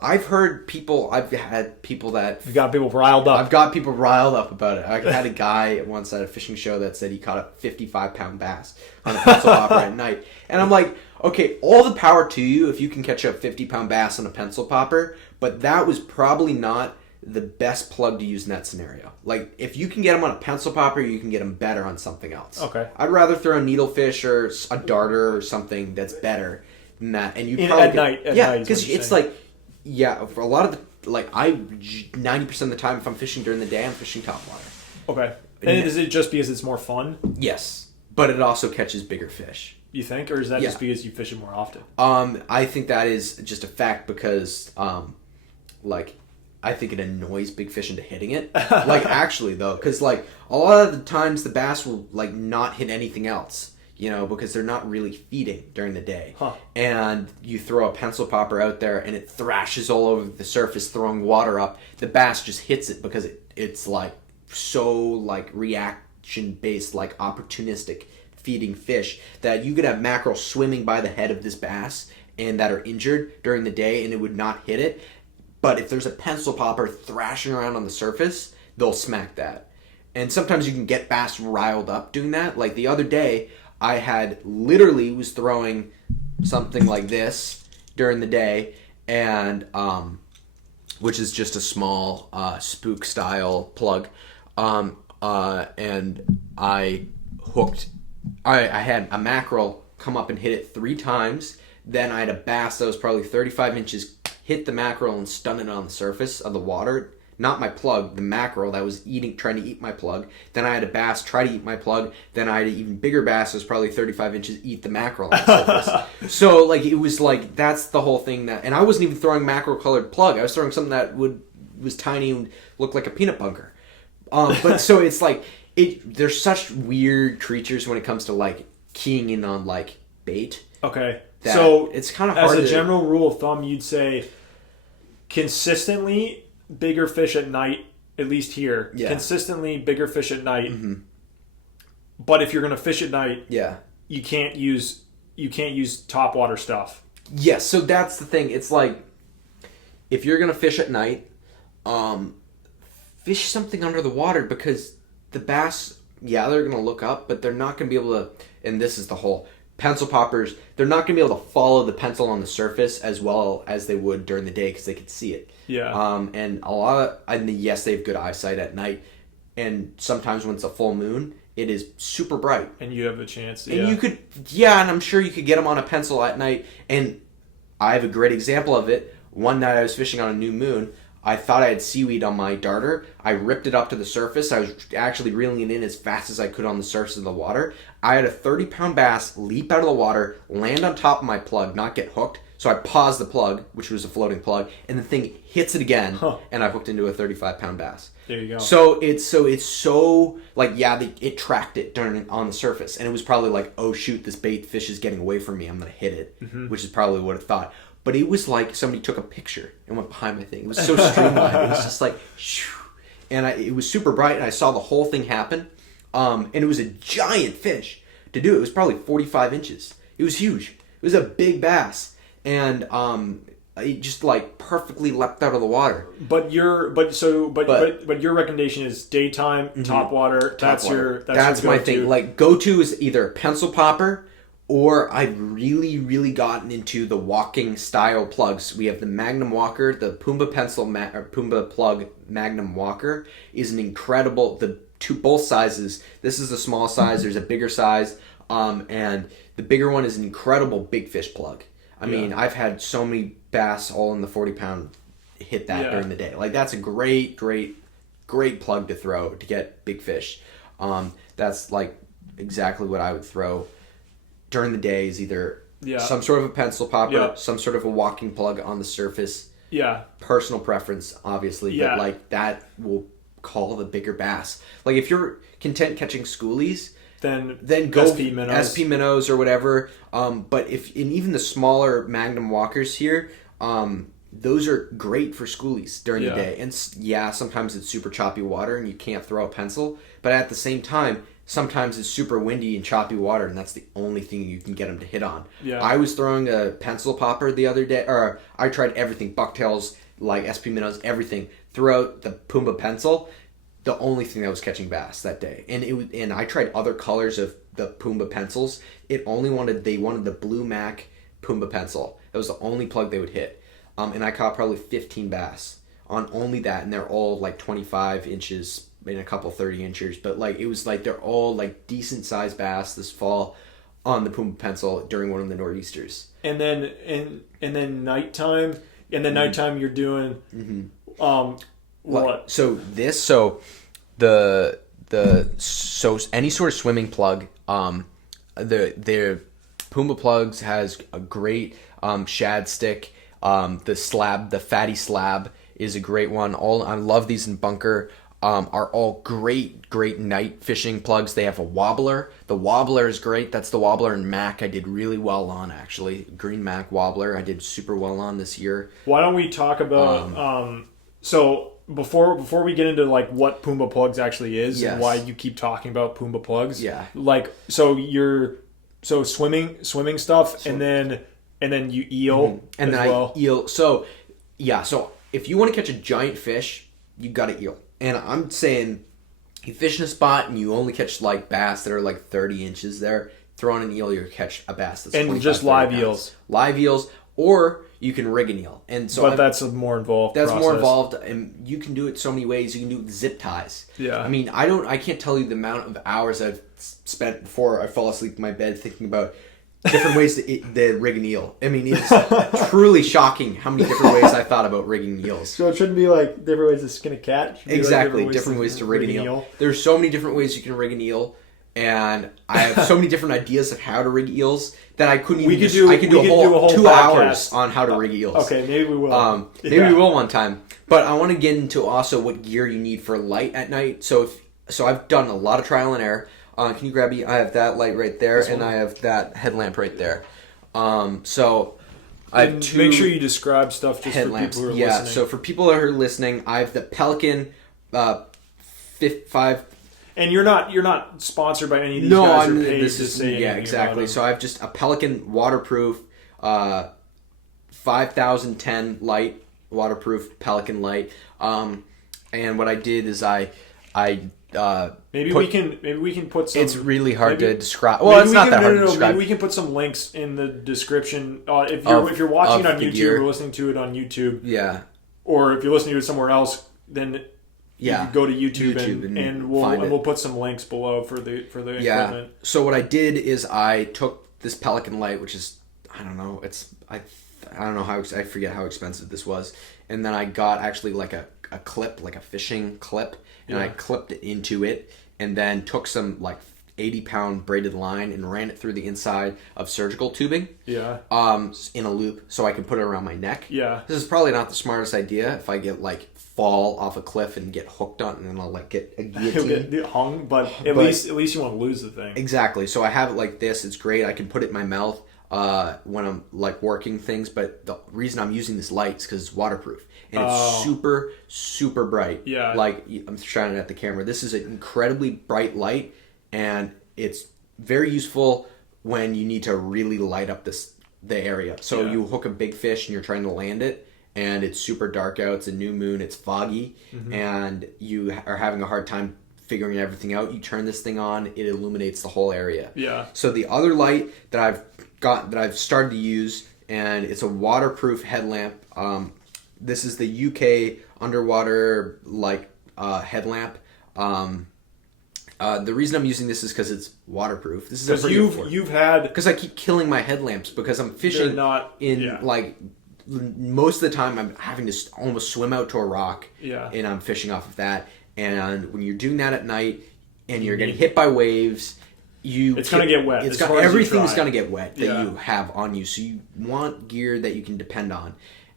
I've had people that... You got people riled up. I've got people riled up about it. I had a guy once at a fishing show that said he caught a 55-pound bass on a pencil popper at night. And I'm like, okay, all the power to you if you can catch a 50-pound bass on a pencil popper, but that was probably not the best plug to use in that scenario. Like, if you can get them on a pencil popper, you can get them better on something else. Okay. I'd rather throw a needlefish or a darter or something that's better than that. And at night, because it's like... Yeah, for a lot of the 90% of the time, if I'm fishing during the day, I'm fishing topwater. Okay, and is it just because it's more fun? Yes, but it also catches bigger fish. You think, or is that just because you fish it more often? I think that is just a fact because, I think it annoys big fish into hitting it. Actually though, because a lot of the times the bass will not hit anything else. Because they're not really feeding during the day. Huh. And you throw a pencil popper out there and it thrashes all over the surface, throwing water up. The bass just hits it because it's reaction-based, opportunistic feeding fish that you could have mackerel swimming by the head of this bass and that are injured during the day and it would not hit it. But if there's a pencil popper thrashing around on the surface, they'll smack that. And sometimes you can get bass riled up doing that. Like the other day... I was throwing something like this during the day, and which is just a small spook style plug, and I had a mackerel come up and hit it 3 times. Then I had a bass that was probably 35 inches hit the mackerel and stun it on the surface of the water. Not my plug, the mackerel that was trying to eat my plug. Then I had a bass try to eat my plug. Then I had an even bigger bass that was probably 35 inches eat the mackerel on the surface. So, it was that's the whole thing and I wasn't even throwing mackerel-colored plug. I was throwing something that was tiny and looked like a peanut bunker. But so it's They're such weird creatures when it comes to like keying in on like bait. Okay. So it's kind of hard. As a general rule of thumb, you'd say consistently bigger fish at night, at least here. Yeah. Consistently bigger fish at night. Mm-hmm. But if you're going to fish at night, you can't use topwater stuff. Yes, so that's the thing. It's like if you're going to fish at night, fish something under the water because the bass, they're going to look up, but they're not going to be able to, and this is the whole pencil poppers, they're not going to be able to follow the pencil on the surface as well as they would during the day because they could see it. Yeah. And yes, they have good eyesight at night, and sometimes when it's a full moon, it is super bright. And you have a chance. And you could, and I'm sure you could get them on a pencil at night. And I have a great example of it. One night I was fishing on a new moon. I thought I had seaweed on my darter. I ripped it up to the surface. I was actually reeling it in as fast as I could on the surface of the water. I had a 30-pound bass leap out of the water, land on top of my plug, not get hooked. So I paused the plug, which was a floating plug, and the thing hits it again, and I hooked into a 35-pound bass. There you go. So it's so like it tracked it on the surface, and it was probably like, oh shoot, this bait fish is getting away from me. I'm gonna hit it, which is probably what it thought. But it was like somebody took a picture and went behind my thing. It was so streamlined. It was just like, shoo. And it was super bright, and I saw the whole thing happen. And it was a giant fish to do it. It was probably 45 inches. It was huge. It was a big bass. And it just like perfectly leapt out of the water. But your recommendation is daytime, topwater. That's my thing. Like go-to is either pencil popper, or I've really, really gotten into the walking style plugs. We have the Magnum Walker, the Pumbaa Pumbaa plug Magnum Walker is an incredible. Both sizes. This is the small size. There's a bigger size, and the bigger one is an incredible big fish plug. I mean, I've had so many bass all in the 40-pound hit that during the day. Like, that's a great plug to throw to get big fish. That's, like, exactly what I would throw during the day is either some sort of a pencil popper, some sort of a walking plug on the surface. Yeah. Personal preference, obviously. Yeah. But, like, that will call the bigger bass. Like, if you're content catching schoolies... Then go SP minnows or whatever. But even the smaller Magnum Walkers here, those are great for schoolies during the day. And sometimes it's super choppy water and you can't throw a pencil. But at the same time, sometimes it's super windy and choppy water, and that's the only thing you can get them to hit on. Yeah. I was throwing a pencil popper the other day, or I tried everything, bucktails, like SP minnows, everything, throughout the Pumbaa pencil. The only thing that was catching bass that day, and I tried other colors of the Pumbaa pencils. They wanted the blue Mac Pumbaa pencil. That was the only plug they would hit, and I caught probably 15 bass on only that, and they're all like 25 inches and a couple 30 inches. But like it was like they're all like decent sized bass this fall on the Pumbaa pencil during one of the nor'easters. And then nighttime. And then nighttime you're doing. What? So any sort of swimming plug, the Pumbaa plugs has a great shad stick. The fatty slab is a great one. I love these in bunker. Are all great night fishing plugs. They have a wobbler. The wobbler is great. That's the wobbler in Mac I did really well on, actually. Green Mac wobbler I did super well on this year. Why don't we talk about so before we get into like what Pumbaa plugs actually is and why you keep talking about Pumbaa plugs, like so swimming stuff and then you eel and as then well. I eel. So if you want to catch a giant fish, you got to eel. And I'm saying you fish in a spot and you only catch like bass that are like 30 inches there, throw on an eel, you'll catch a bass that's 25, just live pounds. Eels. Live eels, or you can rig an eel. And so that's a more involved process. That's more involved, and you can do it so many ways. You can do it with zip ties. Yeah. I mean, I can't tell you the amount of hours I've spent before I fall asleep in my bed thinking about different ways to rig an eel. I mean, it's truly shocking how many different ways I thought about rigging eels. So it shouldn't be like different ways to skin a cat? Exactly, like different ways to rig an eel. There's so many different ways you can rig an eel, and I have so many different ideas of how to rig eels that I couldn't even I could do a whole 2 hours on how to rig eels. Okay, maybe we will. Maybe we will one time. But I want to get into also what gear you need for light at night. So so I've done a lot of trial and error. Can you grab me? I have that light right there, and I have that headlamp right there. So I have two. Make sure you describe stuff just headlamps. For people who are listening. So for people that are listening, I have the Pelican 5. And you're not sponsored by any of these guys or paid to say anything. Yeah, exactly. So I have just a Pelican waterproof 5010 light, waterproof Pelican light. And what I did is maybe we can put some. It's really hard to describe. Well, it's not that hard to describe. Maybe we can put some links in the description. If you're watching it on YouTube or listening to it on YouTube, or if you're listening to it somewhere else, then you can go to YouTube and we'll put some links below for the equipment. So what I did is I took this Pelican light, which is I don't know how I forget how expensive this was, and then I got actually like a clip, like a fishing clip, and I clipped it into it, and then took some like 80-pound braided line and ran it through the inside of surgical tubing. In a loop, so I can put it around my neck. This is probably not the smartest idea if I get like fall off a cliff and get hooked on, and then I'll like get a guillotine. He'll get hung, but at least you won't lose the thing. Exactly. So I have it like this. It's great. I can put it in my mouth when I'm like working things. But the reason I'm using this light is because it's waterproof and it's super, super bright. Like I'm shining it at the camera. This is an incredibly bright light, and it's very useful when you need to really light up the area. So you hook a big fish and you're trying to land it, and it's super dark out, it's a new moon, it's foggy, and you are having a hard time figuring everything out. You turn this thing on, it illuminates the whole area. So the other light that I've started to use, and it's a waterproof headlamp. This is the UK underwater headlamp. The reason I'm using this is because it's waterproof. This is because I keep killing my headlamps because I'm fishing most of the time I'm having to almost swim out to a rock, and I'm fishing off of that. And when you're doing that at night and you're getting hit by waves, it's going to get wet. Everything's going to get wet that you have on you. So you want gear that you can depend on.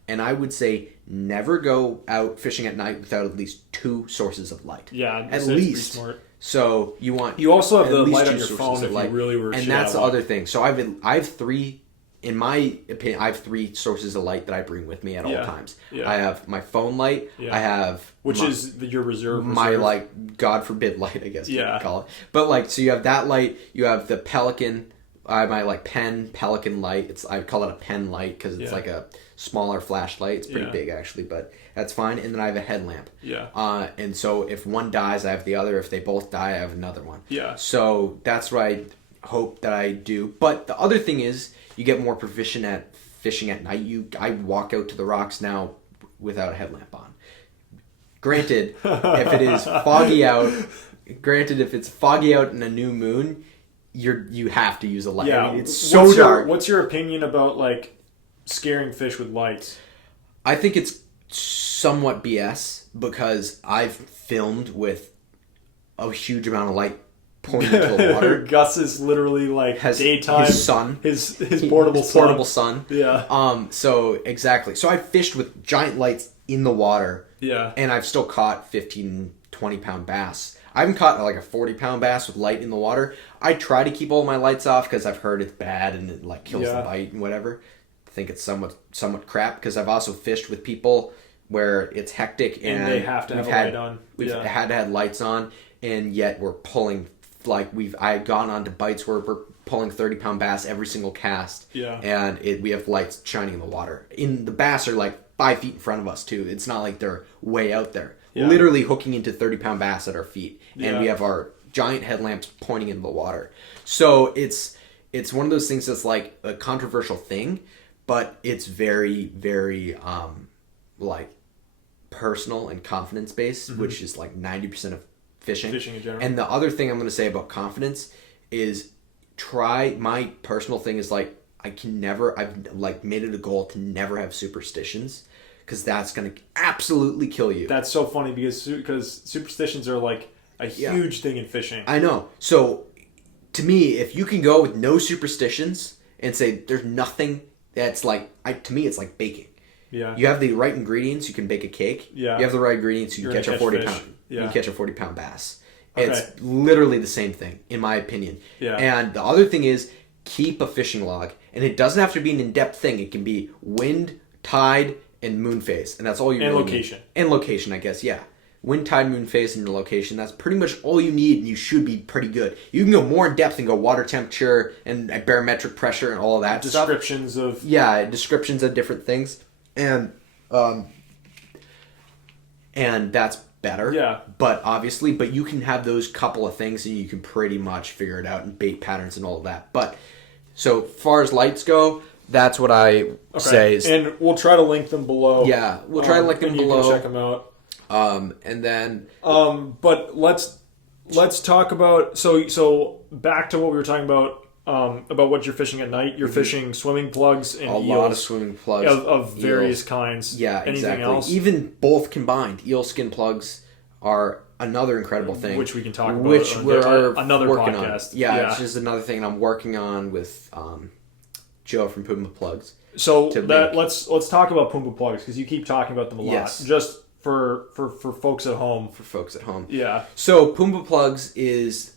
And I would say never go out fishing at night without at least 2 sources of light. At least. Smart. So you also have the light on your phone if you really were. And that's the other thing. So I have 3. In my opinion, I have 3 sources of light that I bring with me at all times. I have my phone light. I have is your reserve. My God forbid light, I guess you could call it. But so you have that light. You have the Pelican. I have my Pelican light. I call it a pen light because it's like a smaller flashlight. It's pretty big actually, but that's fine. And then I have a headlamp. And so if one dies, I have the other. If they both die, I have another one. So that's what I hope that I do. But the other thing is, you get more proficient at fishing at night. I walk out to the rocks now without a headlamp on. Granted, if it is foggy out, if it's foggy out in a new moon, you have to use a light. I mean, it's so dark. What's your opinion about scaring fish with lights? I think it's somewhat BS because I've filmed with a huge amount of light pointing into the water. Gus is literally daytime. His sun. His portable sun. Yeah. So exactly. So I fished with giant lights in the water. Yeah. And I've still caught 15, 20-pound bass. I haven't caught a 40-pound bass with light in the water. I try to keep all my lights off because I've heard it's bad and it kills the bite and whatever. I think it's somewhat crap because I've also fished with people where it's hectic and they have to have a light on. We've had to have lights on, and yet we're pulling I've gone on to bites where we're pulling 30-pound bass every single cast. And we have lights shining in the water. The bass are 5 feet in front of us too. It's not like they're way out there. Literally hooking into 30-pound bass at our feet, and we have our giant headlamps pointing into the water. So it's one of those things that's a controversial thing, but it's very, very personal and confidence based, which is 90% of fishing in general. And the other thing I'm going to say about confidence is my personal thing is I've made it a goal to never have superstitions, because that's going to absolutely kill you. That's so funny because superstitions are a huge thing in fishing. I know. So to me, if you can go with no superstitions and say there's nothing that's to me it's like baking. Yeah. You have the right ingredients, you can bake a cake. Yeah. You have the right ingredients, you can catch a 40-pound. Yeah. You can catch a 40-pound bass. It's literally the same thing, in my opinion. Yeah. And the other thing is, keep a fishing log. And it doesn't have to be an in-depth thing. It can be wind, tide, and moon phase. And that's all you really location. Need. And location, I guess, yeah. Wind, tide, moon phase, and your location. That's pretty much all you need, and you should be pretty good. You can go more in depth and go water temperature and barometric pressure and all of that descriptions stuff. Of... Yeah, descriptions of different things. And that's better. Yeah. But you can have those couple of things and you can pretty much figure it out, and bait patterns and all of that. But so far as lights go, that's what I say. And we'll try to link them below. Yeah, we'll try to link them below. You can check them out. And then but let's talk about so back to what we were talking about what you're fishing at night. You're fishing swimming plugs and eels, lot of swimming plugs of various kinds. Yeah, anything exactly. Else? Even both combined, eel skin plugs are another incredible thing, which we can talk about. Which we're another working podcast. On. Yeah, it's just another thing I'm working on with Joe from Pumbaa Plugs. So let's talk about Pumbaa Plugs, because you keep talking about them a lot. Yes. Just for folks at home. For folks at home. Yeah. So Pumbaa Plugs is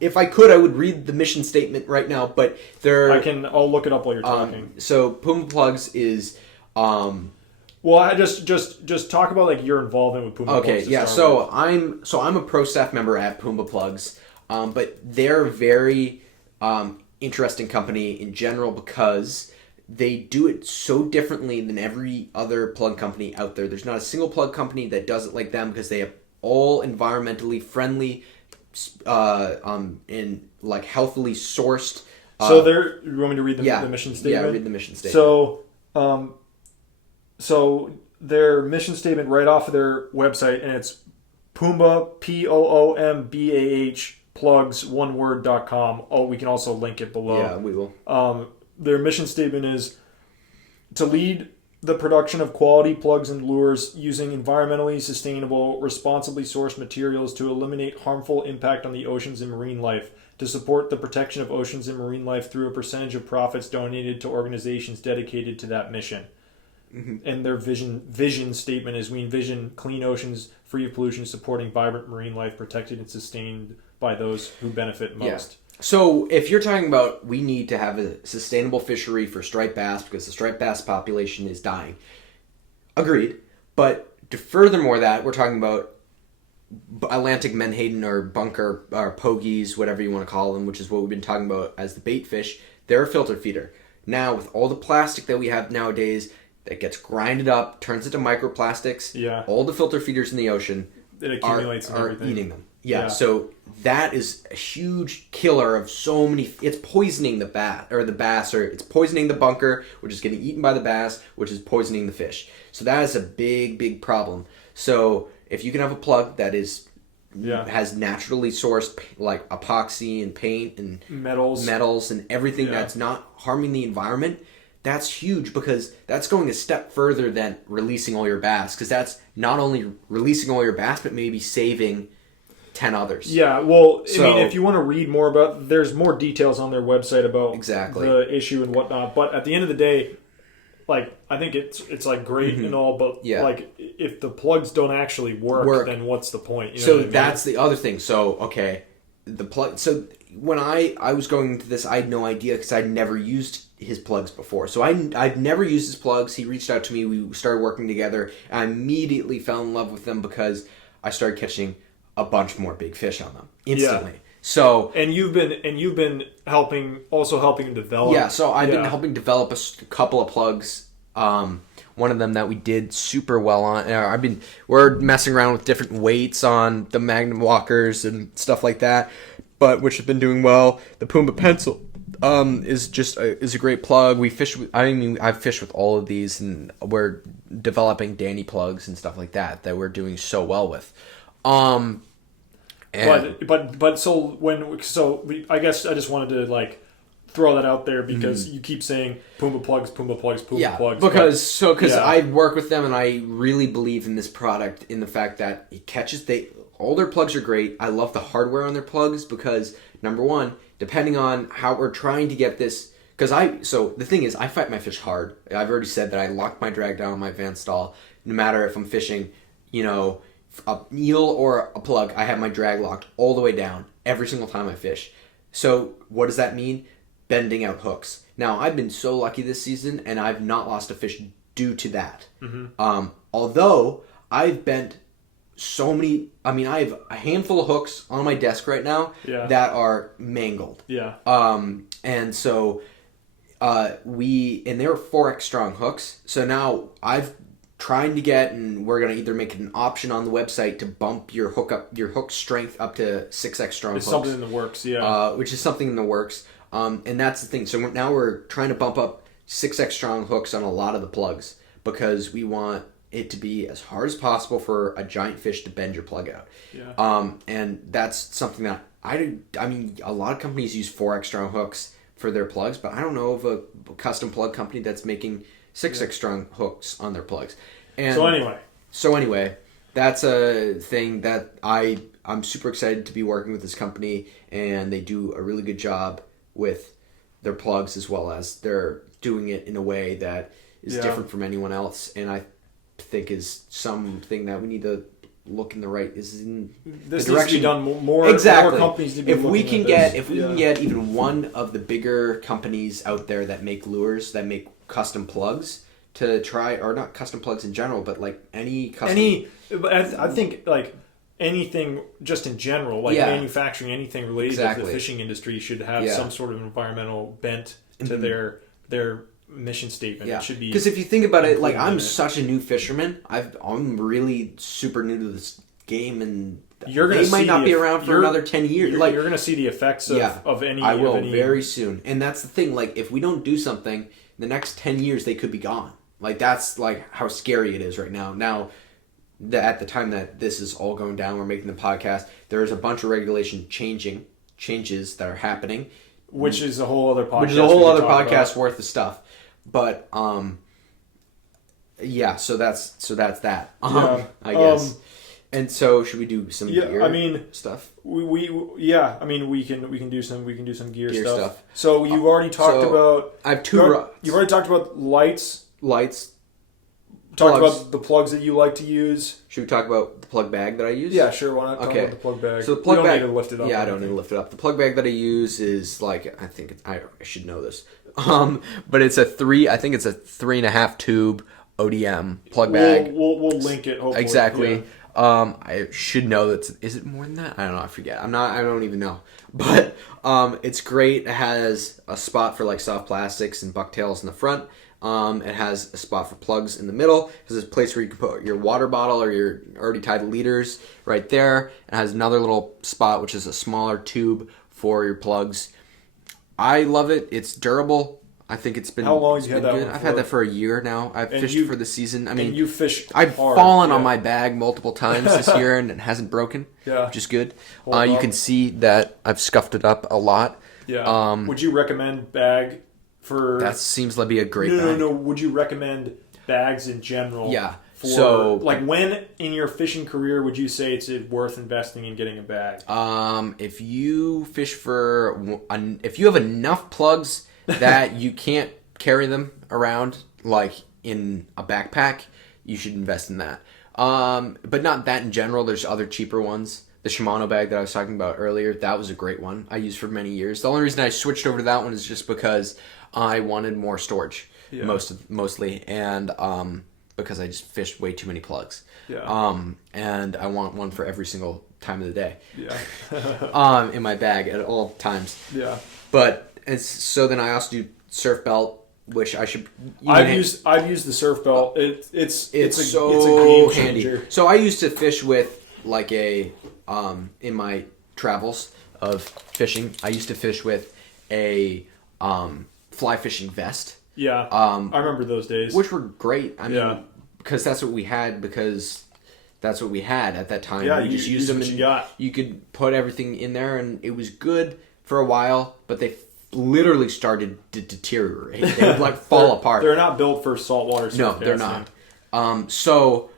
if I could, I would read the mission statement right now, but I'll look it up while you're talking. So Pumbaa Plugs is well, I just talk about like your involvement with Pumbaa Plugs. Okay, yeah. So I'm a pro staff member at Pumbaa Plugs, but they're a very interesting company in general because they do it so differently than every other plug company out there. There's not a single plug company that does it like them, because they have all environmentally friendly, and like healthily sourced. So you want me to read the mission statement? Yeah, read the mission statement. So their mission statement right off of their website, and it's Pumbaa, Poombah, plugs, oneword.com. Oh, we can also link it below. Yeah, we will. Their mission statement is to lead the production of quality plugs and lures using environmentally sustainable, responsibly sourced materials to eliminate harmful impact on the oceans and marine life, to support the protection of oceans and marine life through a percentage of profits donated to organizations dedicated to that mission. Mm-hmm. And their vision statement is, we envision clean oceans, free of pollution, supporting vibrant marine life, protected and sustained by those who benefit most. Yeah. So if you're talking about, we need to have a sustainable fishery for striped bass because the striped bass population is dying. Agreed. But furthermore that, we're talking about Atlantic menhaden or bunker or pogies, whatever you want to call them, which is what we've been talking about as the bait fish. They're a filter feeder. Now, with all the plastic that we have nowadays that gets grinded up, turns into microplastics, all the filter feeders in the ocean it accumulates are eating them. Yeah, so that is a huge killer of so many. It's poisoning the bass, or it's poisoning the bunker, which is getting eaten by the bass, which is poisoning the fish. So that is a big, big problem. So if you can have a plug that has naturally sourced like epoxy and paint and metals and everything that's not harming the environment, that's huge, because that's going a step further than releasing all your bass, because that's not only releasing all your bass, but maybe saving 10 others. Yeah, well, I mean, if you want to read more about, there's more details on their website about the issue and whatnot. But at the end of the day, like, I think it's like great and all, but like, if the plugs don't actually work, then what's the point? You know what I mean? That's the other thing. So the plug. So when I was going into this, I had no idea, because I'd never used his plugs before. So I've never used his plugs. He reached out to me. We started working together. And I immediately fell in love with them because I started catching a bunch more big fish on them instantly. Yeah. So and you've been helping develop. Yeah, so I've been helping develop a couple of plugs. One of them that we did super well on. We're messing around with different weights on the Magnum Walkers and stuff like that, but which have been doing well. The Pumbaa Pencil is a great plug. I've fished with all of these, and we're developing Danny plugs and stuff like that we're doing so well with. I guess I just wanted to like throw that out there, because you keep saying Pumbaa plugs, plugs. Because I work with them, and I really believe in this product, in the fact that it catches. All their plugs are great. I love the hardware on their plugs, because number one, depending on how we're trying to get this, so the thing is, I fight my fish hard. I've already said that I lock my drag down on my Van Stall, no matter if I'm fishing, a eel or a plug, I have my drag locked all the way down every single time I fish. So what does that mean? Bending out hooks. Now, I've been so lucky this season, and I've not lost a fish due to that. Although I've bent so many, I have a handful of hooks on my desk right now that are mangled. Yeah. And so and they were 4X strong hooks. So now I've trying to get, and we're gonna either make it an option on the website to bump your hook strength up to 6X strong. It's hooks, something in the works, yeah. Which is something in the works. And that's the thing. So now we're trying to bump up 6X strong hooks on a lot of the plugs because we want it to be as hard as possible for a giant fish to bend your plug out. Yeah. And that's something that a lot of companies use 4X strong hooks for their plugs, but I don't know of a custom plug company that's making 6X strong hooks on their plugs. And so anyway, that's a thing that I'm super excited to be working with this company, and they do a really good job with their plugs as well as they're doing it in a way that is different from anyone else, and I think is something that we need to look in the right this the direction. Needs to be done more. Exactly. More companies to be if we can get even one of the bigger companies out there that make lures, that make custom plugs to try, or not custom plugs in general, but like I think like anything just in general, like manufacturing anything related to the fishing industry should have some sort of environmental bent to their mission statement. It should be, because if you think about it, like I'm such a new fisherman. I'm really super new to this game, and they might not be around for another 10 years. You're going to see the effects of any. I will very soon, and that's the thing. Like if we don't do something, in the next 10 years they could be gone. Like that's like how scary it is right now. Now, at the time that this is all going down, we're making the podcast. There is a bunch of regulation changes that are happening, which is a whole other podcast. Worth of stuff. But so that's that. I guess. And so should we do some gear stuff? We can do some gear stuff. So you've already talked about. I have two. You've already talked about lights. Plugs. Talked about the plugs that you like to use. Should we talk about the plug bag that I use? Yeah, sure. Why not talk about the plug bag? So the plug bag. Don't need to lift it up. Yeah, I don't need to lift it up. The plug bag that I use is like I should know this. But it's a 3.5 tube ODM plug bag. We'll link it. Hopefully. Exactly. Yeah. I should know that. Is it more than that? I don't know. I forget. I don't even know. But it's great. It has a spot for like soft plastics and bucktails in the front. It has a spot for plugs in the middle. It has a place where you can put your water bottle or your already tied leaders right there. It has another little spot which is a smaller tube for your plugs. I love it. It's durable. I think it's been. How long have you had that one? I've had that for a year now. I've fished for the season. You fished. I've fallen on my bag multiple times this year and it hasn't broken. Yeah, which is good. You can see that I've scuffed it up a lot. Yeah. Would you recommend bag for? That seems to be a great bag. No. Would you recommend bags in general? Yeah. When in your fishing career would you say it's worth investing in getting a bag? If you fish if you have enough plugs that you can't carry them around like in a backpack, you should invest in that. But not that in general. There's other cheaper ones. The Shimano bag that I was talking about earlier, that was a great one. I used for many years. The only reason I switched over to that one is just because I wanted more storage, mostly, and because I just fished way too many plugs. Yeah. And I want one for every single time of the day. Yeah. In my bag at all times. Yeah. But so then I also do surf belt, which I should. I've used the surf belt. It's so it's a game handy. changer. So I used to fish with like in my travels of fishing. I used to fish with a fly fishing vest. Yeah, I remember those days, which were great. I mean, because that's what we had. Because that's what we had at that time. Yeah, we just used them, and you could put everything in there, and it was good for a while. But they literally started to deteriorate. They would like fall apart. They're not built for saltwater surf. No, they're not. So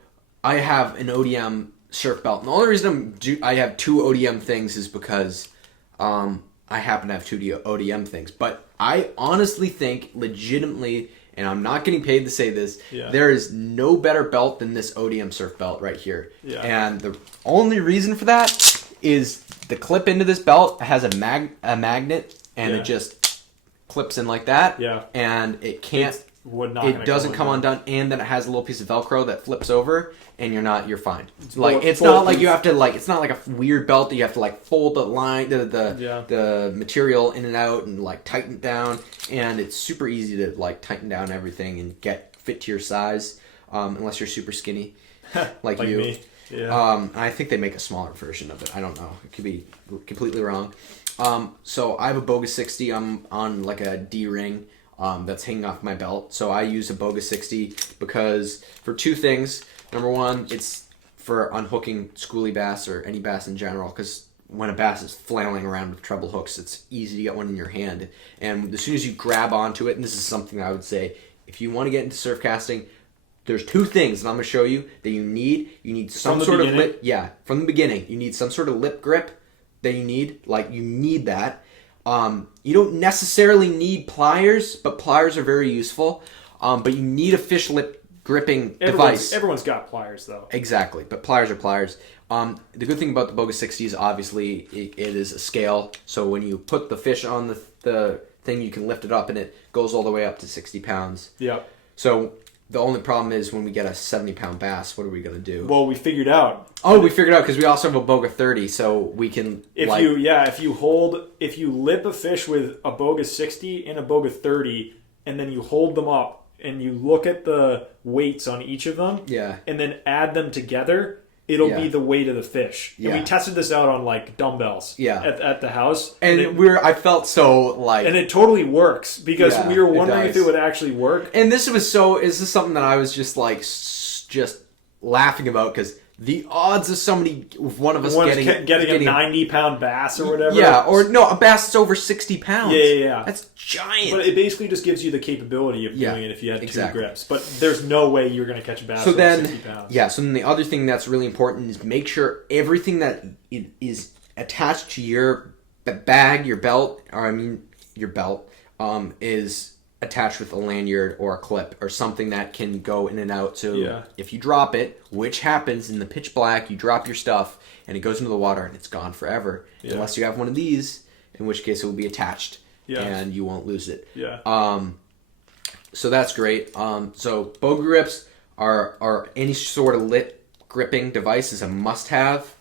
I have an ODM surf belt, and the only reason I have two ODM things is because I happen to have two ODM things. But I honestly think, legitimately, and I'm not getting paid to say this, there is no better belt than this ODM surf belt right here. Yeah. And the only reason for that is the clip into this belt has a magnet, and it just clips in like that. Yeah. And it can't. It doesn't come undone, and then it has a little piece of Velcro that flips over, and you're fine. It's not like you have to it's not like a weird belt that you have to fold the line, the material in and out, and tighten it down. And it's super easy to tighten down everything and get fit to your size, unless you're super skinny, like you. Me. Yeah. I think they make a smaller version of it. I don't know. It could be completely wrong. So I have a Boga 60. I'm on a D ring. That's hanging off my belt. So I use a Boga 60 because for two things. Number one, it's for unhooking schoolie bass or any bass in general, because when a bass is flailing around with treble hooks, it's easy to get one in your hand. And as soon as you grab onto it, and this is something I would say, if you want to get into surf casting, there's two things that I'm going to show you that you need. You need some sort of lip. Yeah, from the beginning. You need some sort of lip grip that you need. You need that. You don't necessarily need pliers, but pliers are very useful. But you need a fish lip gripping device. Everyone's got pliers, though. Exactly, but pliers are pliers. The good thing about the Boga 60 is obviously it is a scale. So when you put the fish on the thing, you can lift it up, and it goes all the way up to 60 pounds. Yeah. So the only problem is when we get a 70-pound bass, what are we going to do? Well, we figured out. Oh, we figured out because we also have a Boga 30, so we can... If you lip a fish with a Boga 60 and a Boga 30, and then you hold them up, and you look at the weights on each of them, and then add them together, it'll be the weight of the fish. Yeah. And we tested this out on dumbbells at the house. And I felt so And it totally works because we were wondering if it would actually work. And this is something that I was just laughing about because the odds of one of us getting a 90-pound bass or whatever. Yeah, or no, a bass that's over 60 pounds. Yeah. That's giant. But it basically just gives you the capability of doing it if you had two grips. But there's no way you're going to catch a bass over 60 pounds. Yeah, so then the other thing that's really important is make sure everything that is attached to your bag, your belt, your belt, is attached with a lanyard or a clip or something that can go in and out. So if you drop it, which happens in the pitch black, you drop your stuff and it goes into the water and it's gone forever. Yeah. Unless you have one of these, in which case it will be attached and you won't lose it. Yeah. So that's great. So Boga grips are any sort of lip gripping device is a must-have.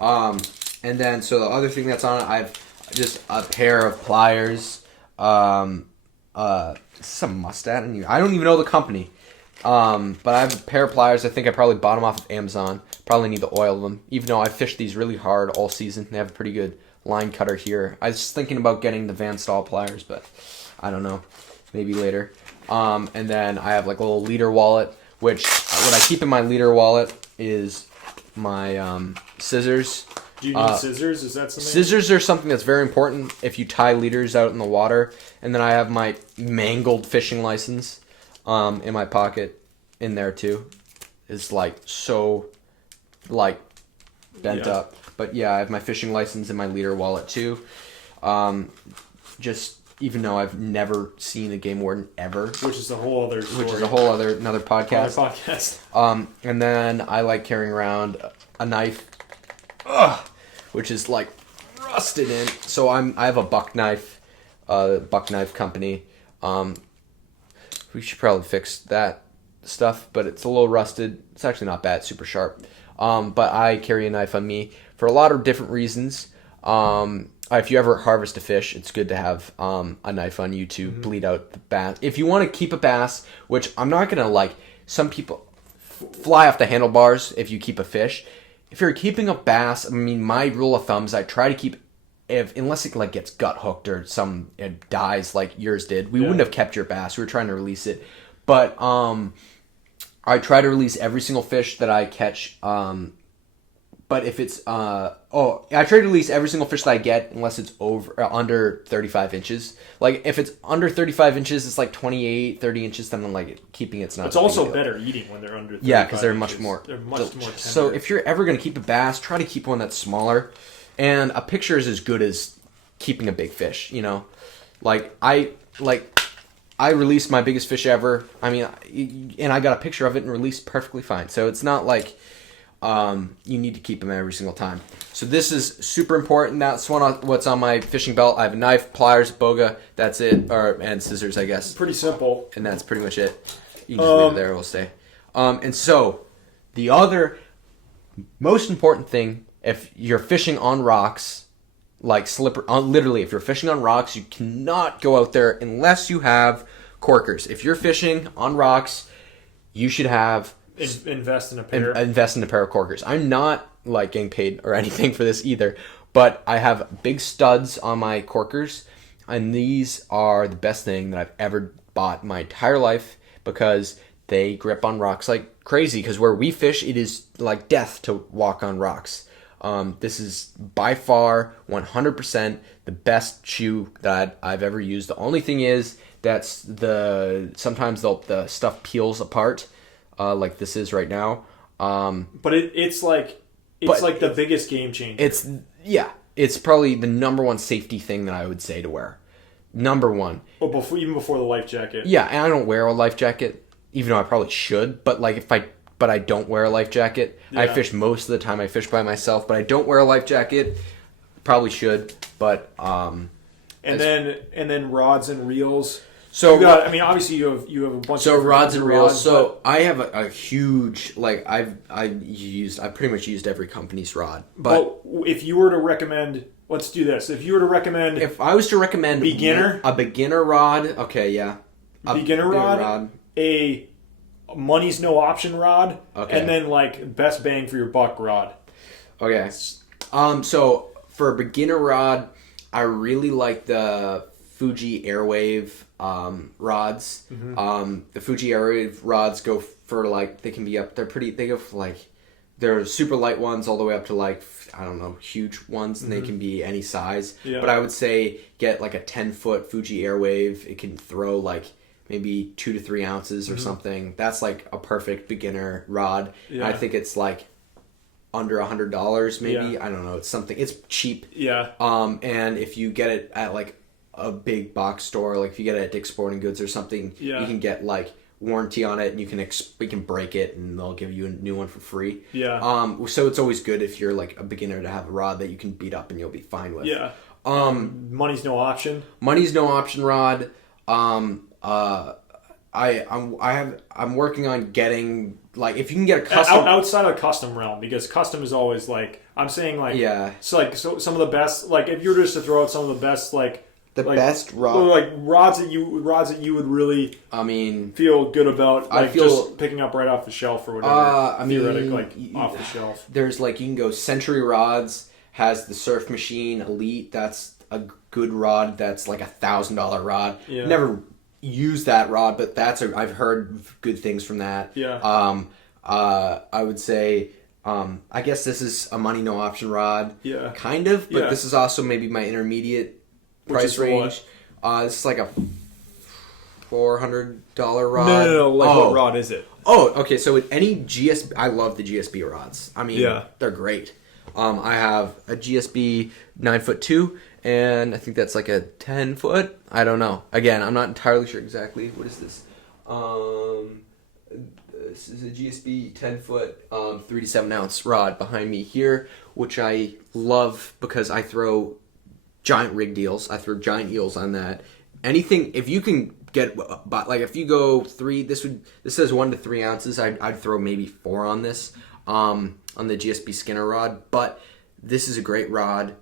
And then so the other thing that's on it, I've just a pair of pliers. Some mustard in you. I don't even know the company. But I have a pair of pliers. I think I probably bought them off of Amazon. Probably need to oil them. Even though I fished these really hard all season. They have a pretty good line cutter here. I was thinking about getting the Van Staal pliers, but I don't know. Maybe later. And then I have a little leader wallet, which what I keep in my leader wallet is my scissors. Do you need scissors? Is that something? Scissors are something that's very important if you tie leaders out in the water. And then I have my mangled fishing license in my pocket in there too. It's so bent up. But yeah, I have my fishing license in my leader wallet too. Just even though I've never seen a game warden ever. Which is a whole other story. Which is a whole another podcast. And then I like carrying around a knife. Which is rusted in. So I have a buck knife company. We should probably fix that stuff, but it's a little rusted. It's actually not bad, super sharp. But I carry a knife on me for a lot of different reasons. If you ever harvest a fish, it's good to have a knife on you to bleed out the bass. If you want to keep a bass, which I'm not gonna some people fly off the handlebars if you keep a fish. If you're keeping a bass, my rule of thumb is I try to keep, unless it gets gut hooked or it dies like yours did. We wouldn't have kept your bass. We were trying to release it, but I try to release every single fish that I catch. But if it's I try to release every single fish that I get unless it's under 35 inches. If it's under 35 inches, it's 28, 30 inches. Then I'm keeping it's not. It's also better eating when they're under 35 Yeah, because they're much more. They're much more tender. So if you're ever going to keep a bass, try to keep one that's smaller. And a picture is as good as keeping a big fish. I I released my biggest fish ever. I mean, and I got a picture of it and released perfectly fine. So it's not like you need to keep them every single time. So this is super important. That's what's on my fishing belt. I have a knife, pliers, boga. That's it, and scissors, I guess. Pretty simple. And that's pretty much it. You can just leave it there. We'll stay. And so the other most important thing, if you're fishing on rocks, like literally, if you're fishing on rocks, you cannot go out there unless you have corkers. If you're fishing on rocks, you should have invest in a pair. Invest in a pair of corkers. I'm not like getting paid or anything for this either, but I have big studs on my corkers, and these are the best thing that I've ever bought my entire life because they grip on rocks like crazy. Because where we fish, it is like death to walk on rocks. This is by far 100% the best shoe that I've ever used. The only thing is sometimes the stuff peels apart, like this is right now. But it's like the biggest game changer. It's probably the number one safety thing that I would say to wear. Number one. But even before the life jacket. Yeah, and I don't wear a life jacket, even though I probably should. But like but I don't wear a life jacket. Yeah. I fish most of the time. I fish by myself, but I don't wear a life jacket. Probably should, but and then rods and reels. So obviously you have a bunch. So of rods and reels. So I have a huge I've pretty much used every company's rod. But if you were to recommend, let's do this. If you were to recommend, if I was to recommend a beginner rod, okay, yeah, beginner rod, a money's no option rod, okay, and then like best bang for your buck rod. Okay. So for a beginner rod, I really like the Fuji Airwave rods. Mm-hmm. The Fuji Airwave rods go for like, they can be up, they go for like, they're super light ones all the way up to like, I don't know, huge ones, and mm-hmm. they can be any size. Yeah. But I would say get like a 10-foot Fuji Airwave. It can throw like maybe 2 to 3 ounces or mm-hmm. something. That's like a perfect beginner rod. Yeah. I think it's like under $100 maybe. Yeah. I don't know. It's cheap. Yeah. And if you get it at like a big box store, like if you get it at Dick's Sporting Goods or something, yeah. you can get like warranty on it, and you can break it and they'll give you a new one for free. Yeah. So it's always good if you're like a beginner to have a rod that you can beat up and you'll be fine with. Yeah. Money's no option. Money's no option rod. I'm working on getting, like, if you can get a custom outside of the custom realm, because custom is always like, I'm saying like, yeah. So some of the best, like if you were just to throw out some of the best best rods that you would really, feel good about, like just picking up right off the shelf or whatever. Theoretic, off the shelf. There's like, you can go Century Rods has the Surf Machine Elite. That's a good rod. That's like $1,000 rod. Yeah. Never used that rod, but I've heard good things from that. Yeah. I would say, I guess this is a money no option rod. Yeah. Kind of, but this is also maybe my intermediate price range. This is like a $400 rod. No. What rod is it? Oh, okay. So any GSB, I love the GSB rods. They're great. I have a GSB 9'2", and I think that's like a 10-foot. I don't know. Again, I'm not entirely sure exactly. What is this? This is a GSB 10-foot, 37-ounce rod behind me here, which I love because I throw giant rig deals. I throw giant eels on that. Anything, if you can get, like if you go this says 1 to 3 ounces. I'd throw maybe 4 on this, on the GSB Skinner rod. But this is a great rod,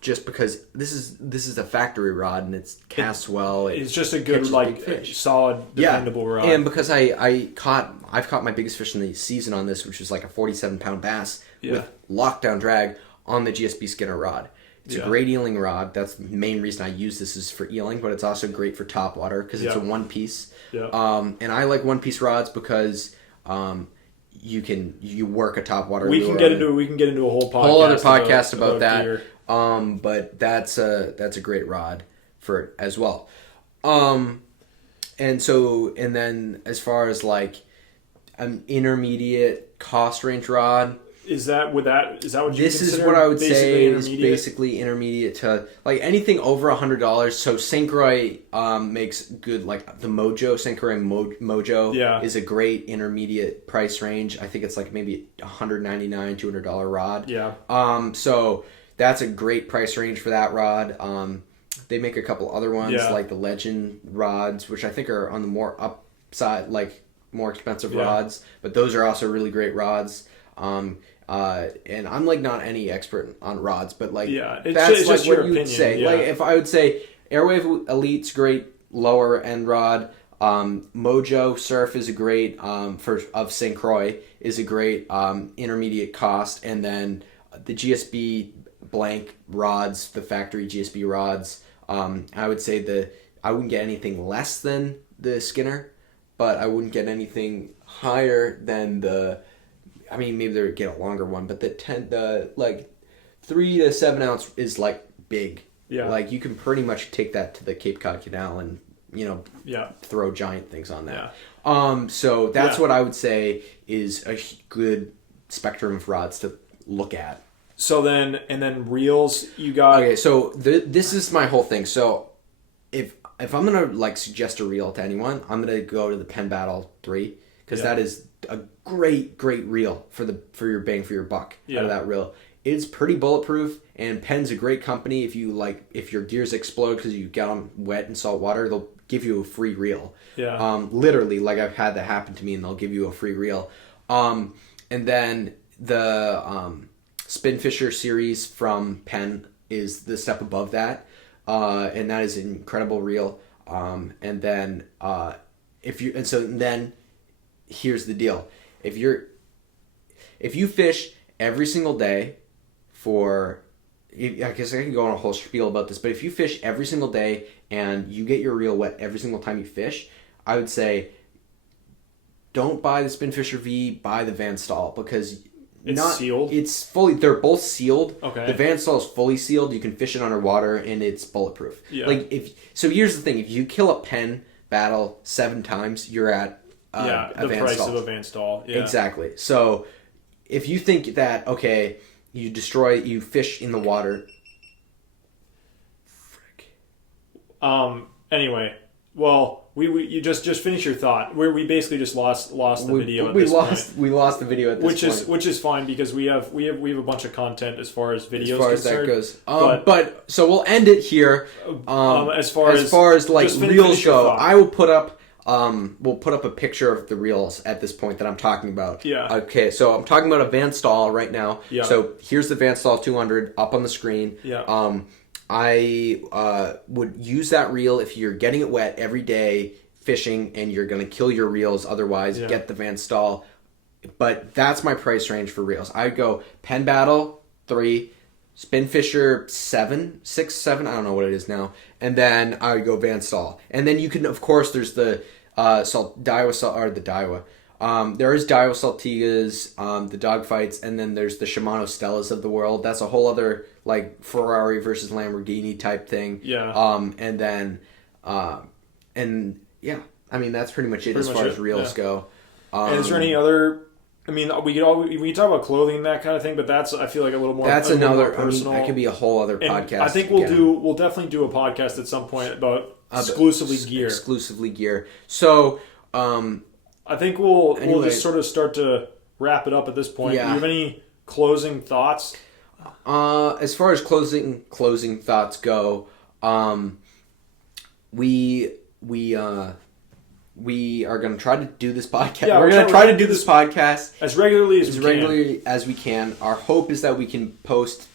just because this is a factory rod and it's casts well. It's just a good, solid, dependable rod. And because I've caught my biggest fish in the season on this, which was like a 47-pound bass with lockdown drag on the GSB Skinner rod. It's a great ealing rod. That's the main reason I use this, is for ealing, but it's also great for topwater because it's a one-piece. Yeah. And I like one-piece rods because you work a topwater. We can get into a whole other podcast about that. Gear. But that's a great rod for it as well. And then as far as like an intermediate cost range rod, Is that what you This is consider what I would say is intermediate? basically intermediate to like anything over $100. So St. Croix makes good, like the Mojo, St. Croix Mojo is a great intermediate price range. I think it's like maybe $199, $200 rod. Yeah. So that's a great price range for that rod. They make a couple other ones like the Legend rods, which I think are on the more upside, like more expensive rods, but those are also really great rods. And I'm like not any expert on rods, but like that's like what you would say. Like if I would say Airwave Elite's great lower end rod, Mojo Surf is a great of St. Croix is a great intermediate cost, and then the GSB blank rods, the factory GSB rods, I would say I wouldn't get anything less than the Skinner, but I wouldn't get anything higher than I mean, maybe they would get a longer one, but the like 3 to 7 ounce is like big. Yeah. Like you can pretty much take that to the Cape Cod Canal and throw giant things on that. Yeah. So that's what I would say is a good spectrum of rods to look at. So then reels you got. Okay, so this is my whole thing. So if I'm gonna like suggest a reel to anyone, I'm gonna go to the Penn Battle 3 because that is a great reel for your bang for your buck out of that reel. It's pretty bulletproof, and Penn's a great company. If your gears explode because you get them wet in salt water, they'll give you a free reel. Yeah. Literally, like I've had that happen to me, and they'll give you a free reel. And then the Spinfisher series from Penn is the step above that, and that is an incredible reel. And then here's the deal. If you fish every single day I guess I can go on a whole spiel about this, but if you fish every single day and you get your reel wet every single time you fish, I would say don't buy the Spinfisher V, buy the Van Staal, because sealed? It's fully, they're both sealed. Okay. The Van Staal is fully sealed. You can fish it underwater and it's bulletproof. Yeah. Like here's the thing, if you kill a Penn Battle 7 times, you're at the Van price Staal. of a Van Staal. Yeah. Exactly. So if you think that, okay, you fish in the water. Frick. Anyway, well, you just finish your thought. We basically just lost the video. We lost the video at this point, which is fine because we have a bunch of content as far as videos. As far concerned, as that goes, but so we'll end it here. As far as like reels go, I will put up. We'll put up a picture of the reels at this point that I'm talking about. Yeah. Okay, so I'm talking about a Van Staal right now. Yeah. So here's the Van Staal 200 up on the screen. Yeah. I would use that reel if you're getting it wet every day fishing and you're going to kill your reels. Otherwise, get the Van Staal. But that's my price range for reels. I'd go Penn Battle 3, Spinfisher 6, 7. I don't know what it is now. And then I would go Van Staal. And then you can, of course, there's the Daiwa, or the Daiwa. There is Daiwa Saltigas, the Dogfights, and then there's the Shimano Stellas of the world. That's a whole other like Ferrari versus Lamborghini type thing. Yeah. And then, and yeah, I mean that's pretty much it as far as reels go. And is there any other? I mean, we could talk about clothing and that kind of thing, but that's I feel like a little more. That's another personal. that could be a whole other podcast. And I think we'll definitely do a podcast at some point about exclusively gear. Exclusively gear. So. I think we'll just sort of start to wrap it up at this point. Yeah. Do you have any closing thoughts? As far as closing thoughts go, we are going to try to do this podcast. Yeah, we're going to try to do this podcast as regularly as we can. Our hope is that we can post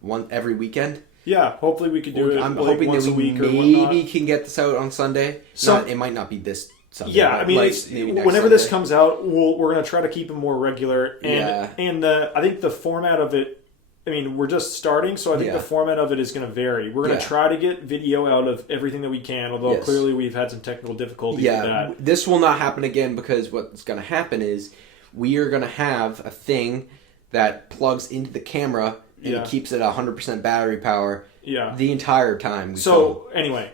one every weekend. Yeah, hopefully we can do it. I'm hoping once that we maybe can get this out on Sunday. It might not be this Sunday. Yeah, I mean, whenever this comes out, we're going to try to keep it more regular. And I think the format of it, I mean, we're just starting, so I think the format of it is going to vary. We're going to try to get video out of everything that we can, although clearly we've had some technical difficulties with that. This will not happen again because what's going to happen is we are going to have a thing that plugs into the camera and it keeps it 100% battery power the entire time. So, anyway...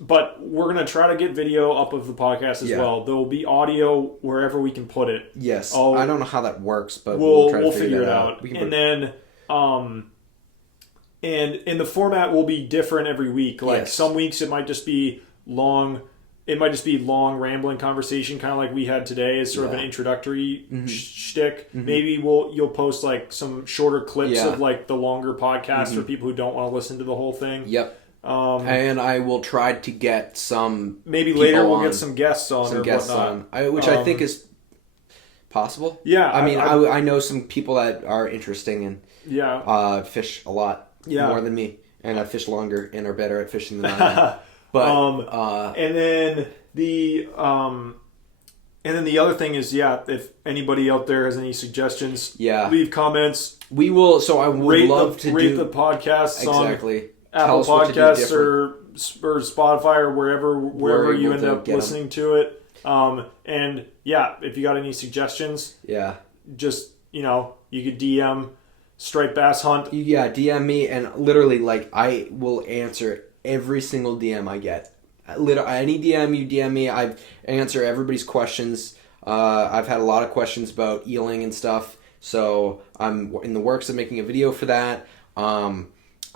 But we're going to try to get video up of the podcast as well. There will be audio wherever we can put it. Yes. I don't know how that works, but we'll try to figure it out. And then, and the format will be different every week. Like some weeks it might just be long. It might just be long, rambling conversation, kind of like we had today, as sort of an introductory shtick. Mm-hmm. Maybe you'll post like some shorter clips of like the longer podcast for people who don't want to listen to the whole thing. Yep. And I will try to get some. Maybe later we'll get some guests on or whatnot, which I think is possible. Yeah, I mean, I know some people that are interesting and fish a lot more than me, and I fish longer and are better at fishing than I am. But and then the other thing is if anybody out there has any suggestions, leave comments. We will. So I would love to rate the podcasts exactly. on Apple Podcasts or Spotify or wherever you end up listening to it. And if you got any suggestions, just you could DM Striped Bass Hunt. DM me, and literally like I will answer every single DM I get. Any DM you DM me, I answer everybody's questions. I've had a lot of questions about eeling and stuff, so I'm in the works of making a video for that.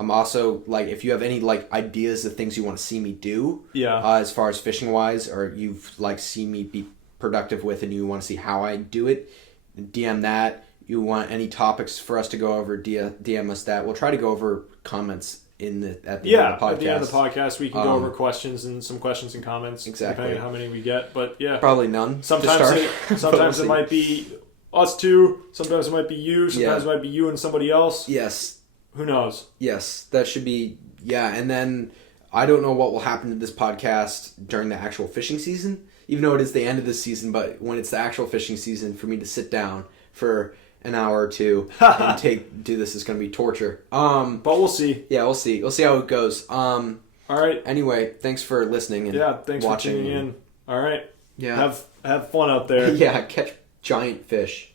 I'm also like, if you have any like ideas of things you want to see me do, as far as fishing wise, or you've like seen me be productive with, and you want to see how I do it, DM that. You want any topics for us to go over, DM us that. We'll try to go over comments at the end of the podcast. At the end of the podcast, we can go over questions and comments. Exactly. Depending on how many we get. But probably none. Sometimes it might be us two. Sometimes it might be you. Sometimes it might be you and somebody else. Yes. Who knows? Yes. That should be, and then I don't know what will happen to this podcast during the actual fishing season, even though it is the end of the season, but when it's the actual fishing season, for me to sit down for an hour or two and do this is going to be torture. But we'll see. Yeah, we'll see. We'll see how it goes. All right. Anyway, thanks for listening and thanks watching for tuning in. All right. Yeah. Have fun out there. Yeah, catch giant fish.